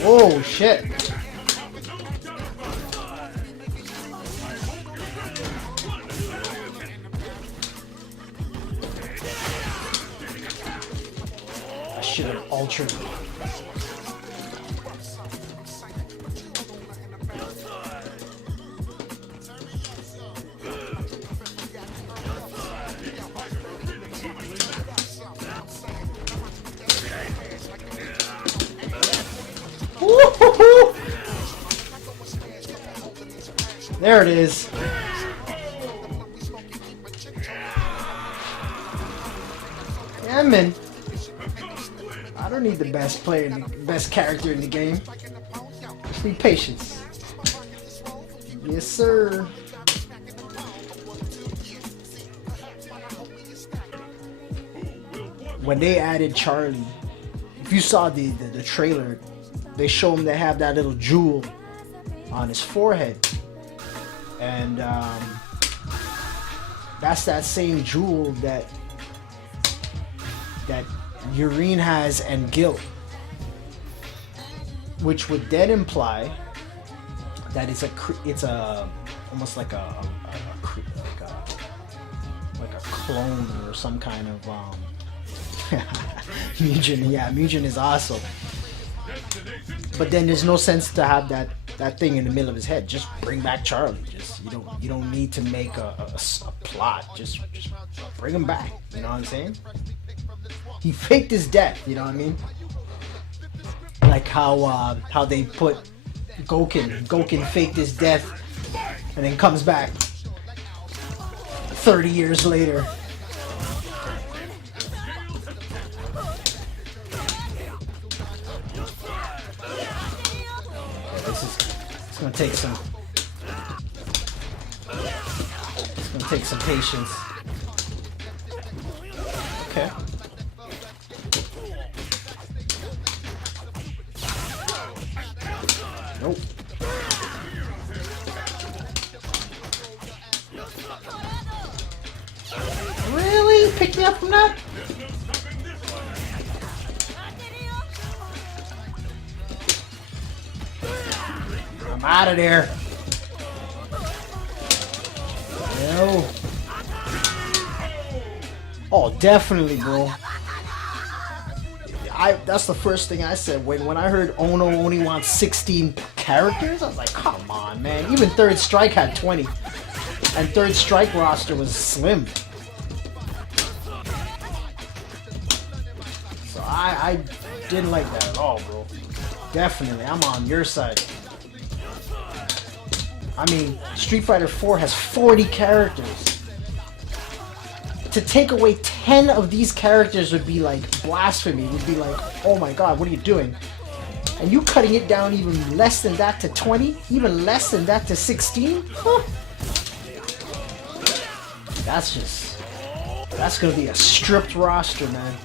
Oh shit. I should have altered. Woo-hoo-hoo! There it is. Yeah, man. I don't need the best player, the best character in the game. Just need patience. Yes, sir. When they added Charlie, if you saw the trailer, they show him they have that little jewel on his forehead, and that's that same jewel that Urine has and Guilt, which would then imply that it's a almost like a clone or some kind of Mugen. Yeah, Mugen is awesome. But then there's no sense to have that thing in the middle of his head. Just bring back Charlie. Just you don't need to make a plot. Just bring him back. You know what I'm saying? He faked his death. You know what I mean? Like how they put Goken. Goken faked his death and then comes back 30 years later. It's gonna take some patience. Okay. Nope. Really? Pick me up from that? I'm out of there. No. Oh, definitely, bro. That's the first thing I said when I heard Ono only wants 16 characters. I was like, come on, man. Even Third Strike had 20, and Third Strike roster was slim. So I didn't like that at all, bro. Definitely, I'm on your side. I mean, Street Fighter 4 has 40 characters. To take away 10 of these characters would be like blasphemy. It would be like, oh my god, what are you doing? And you cutting it down even less than that to 20? Even less than that to 16? Huh. That's gonna be a stripped roster, man.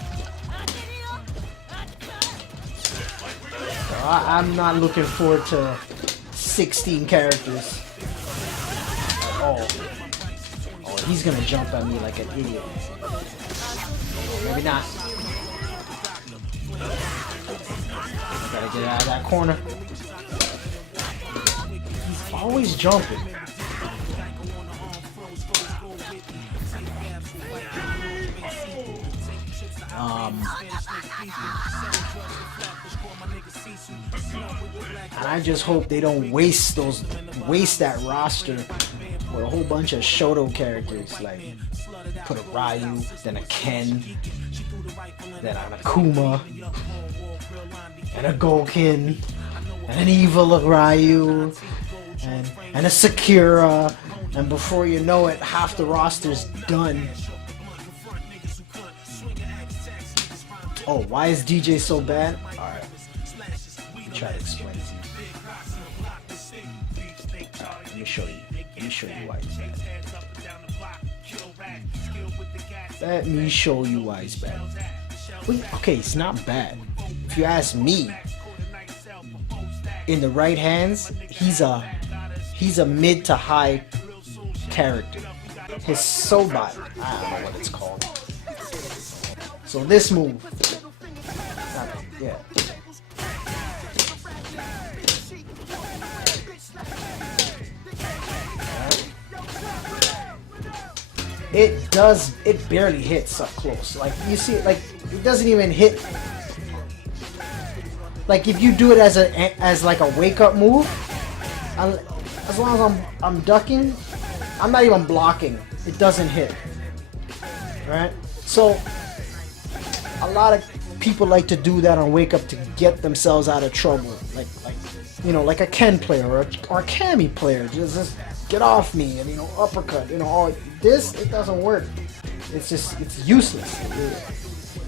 So I'm not looking forward to 16 characters. Oh, he's gonna jump at me like an idiot. Maybe not. Gotta get out of that corner. He's always jumping. And I just hope they don't waste that roster with a whole bunch of Shoto characters, like put a Ryu, then a Ken, then an Akuma, and a Goken, and an evil Ryu, and a Sakura, and before you know it, half the roster's done. Oh, why is DJ so bad? Alright, let me try to explain it to you. Let me show you. Let me show you why he's bad. Let me show you why he's bad. Okay, it's not bad. If you ask me, in the right hands, he's a mid to high character. His Sobat, I don't know what it's called. So this move, yeah. it does, it barely hits up close. Like you see, like it doesn't even hit. Like if you do it as like a wake up move, as long as I'm ducking, I'm not even blocking. It doesn't hit. Right? So a lot of people like to do that on wake up to get themselves out of trouble. Like you know, like a Ken player or a Cammy player. Just get off me and, you know, uppercut. You know, all this, it doesn't work. It's just, it's useless.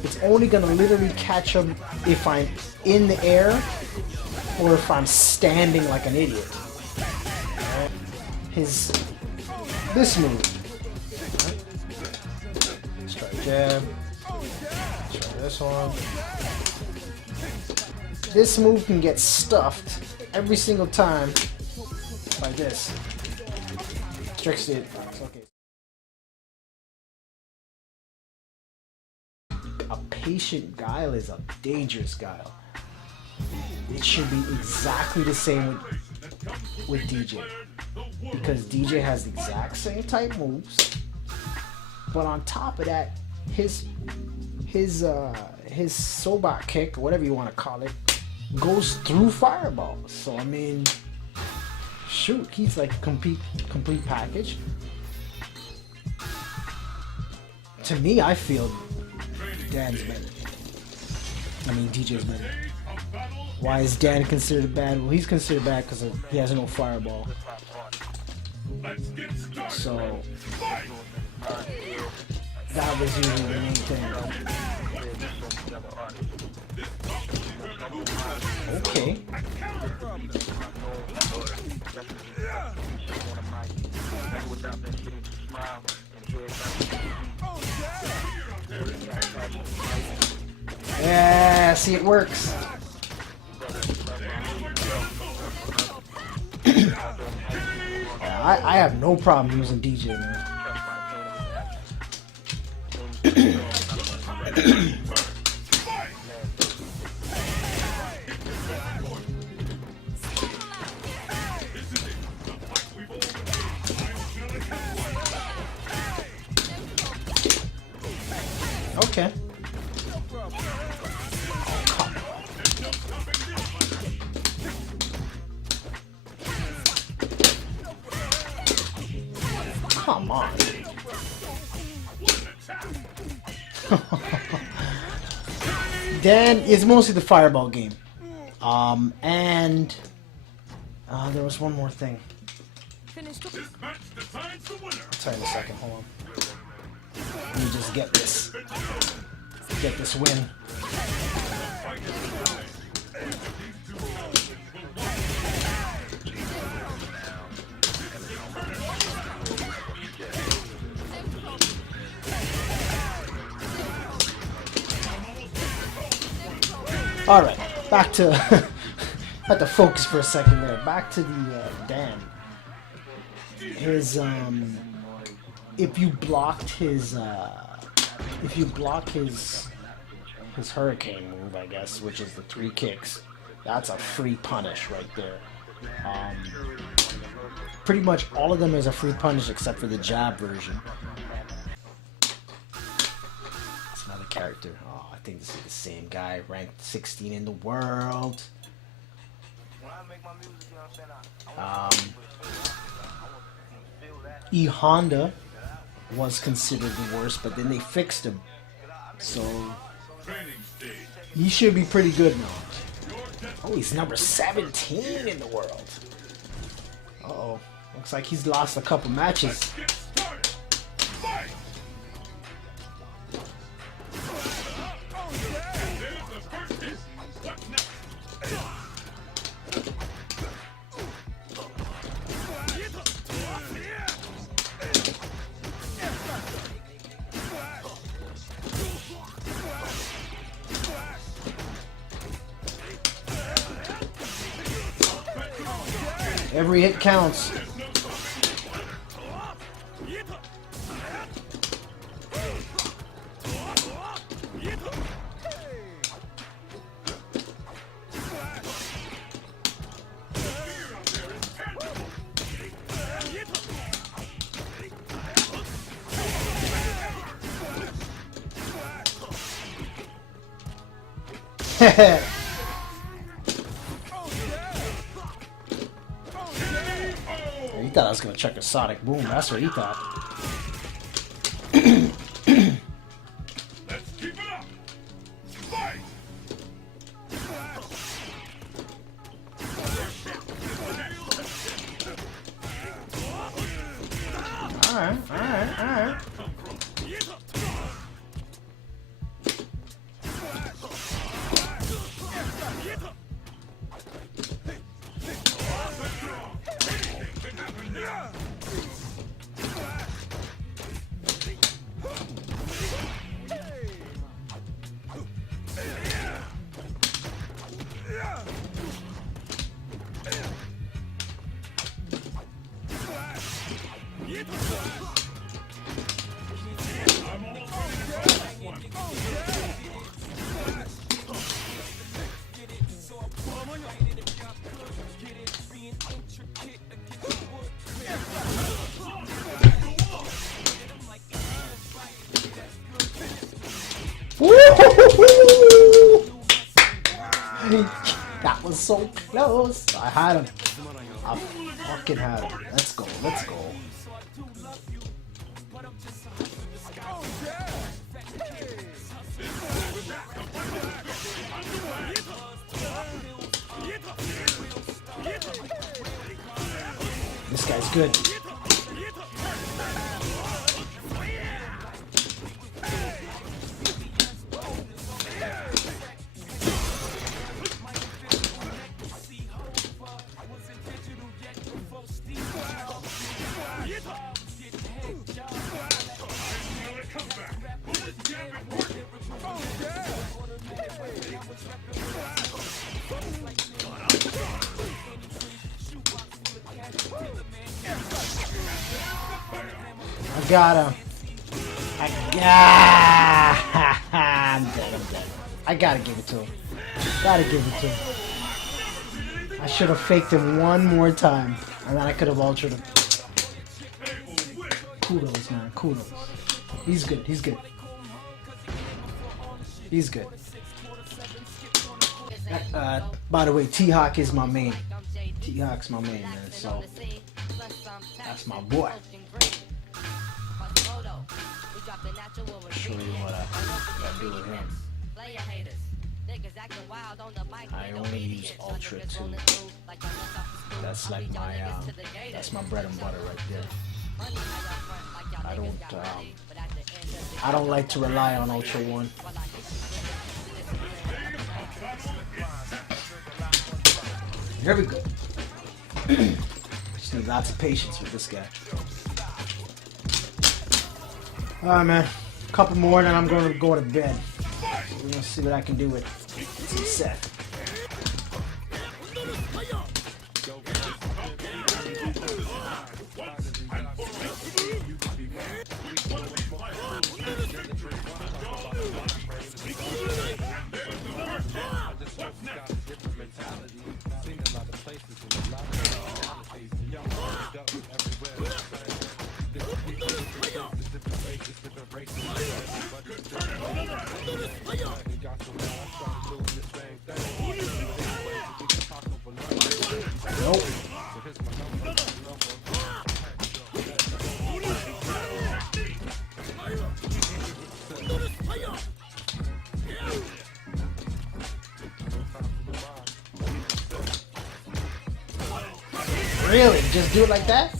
It's only gonna literally catch him if I'm in the air or if I'm standing like an idiot. Right? This move. Right? Let's try jab. Let's try this one. This move can get stuffed every single time like this. Tricks it. Okay. A patient guile is a dangerous guile. It should be exactly the same with DJ, because DJ has the exact same type moves, but on top of that, his Sobot kick, whatever you want to call it, goes through fireballs. So I mean, shoot, he's like a complete package. To me, I feel Dan's better. I mean, DJ's better. Why is Dan considered bad? Well, he's considered bad because he has no fireball. So that was usually the main thing. Okay. Yeah, see, it works. I have no problem using DJ, man. Okay. Come on. Dan is mostly the fireball game. And there was one more thing. I'll tell you in a second, hold on. Let me just get this win. All right, back to had to focus for a second there. Back to the Dan. His if you blocked his hurricane move, I guess, which is the 3 kicks, that's a free punish right there. Pretty much all of them is a free punish except for the jab version. That's another character. Oh, I think this is the same guy, ranked 16 in the world. E Honda was considered the worst, but then they fixed him, so he should be pretty good now. Oh, he's number 17 in the world. Uh-oh, looks like he's lost a couple matches. Every hit counts. He thought I was gonna check a sonic boom. That's what he thought. Let's keep it up. Fight. Alright. That was so close. I had him. I fucking had him. Let's go. This guy's good. I got him. I'm dead. I gotta give it to him. I should have faked him one more time, and then I could have altered him. Kudos, man. Kudos. He's good. By the way, T.Hawk is my main. T.Hawk's my main, man. So that's my boy. Show you what I do with him. I only use Ultra 2. That's like that's my bread and butter right there. I don't like to rely on Ultra 1. Here we go. Just need lots of patience with this guy. Alright, man. A couple more, then I'm going to go to bed. We're going to see what I can do with Seth. Nope. Really? Just do it like that?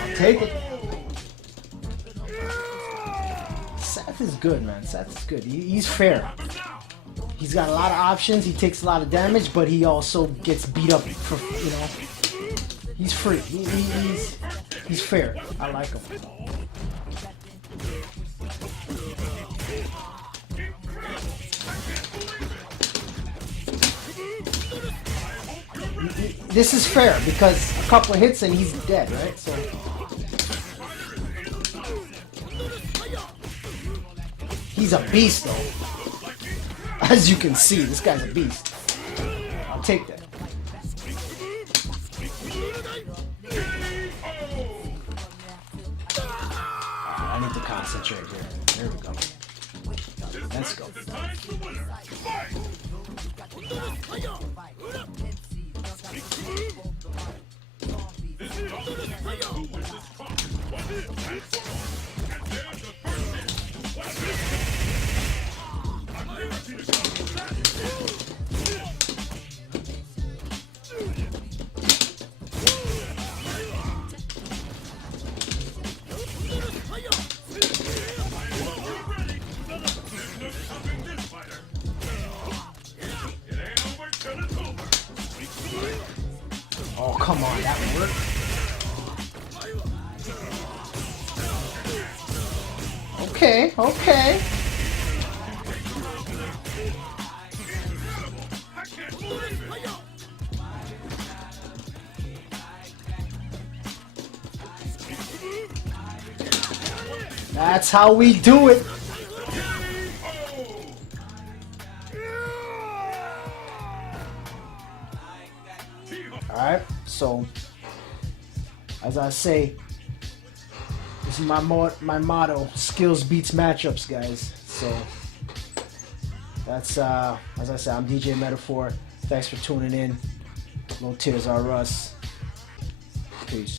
I'll take it. Seth is good, man. Seth is good. He's fair. He's got a lot of options. He takes a lot of damage, but he also gets beat up for, you know. He's free. He's fair. I like him. This is fair because a couple of hits and he's dead, right? So He's a beast, though. As you can see, this guy's a beast. I'll take that. I need to concentrate here. There we go. Let's go. Oh, come on, that worked. Okay, okay. That's how we do it. Alright, so as I say, this is my motto: skills beats matchups, guys. So that's as I said, I'm DJ Metaphor. Thanks for tuning in. No tears are us. Peace.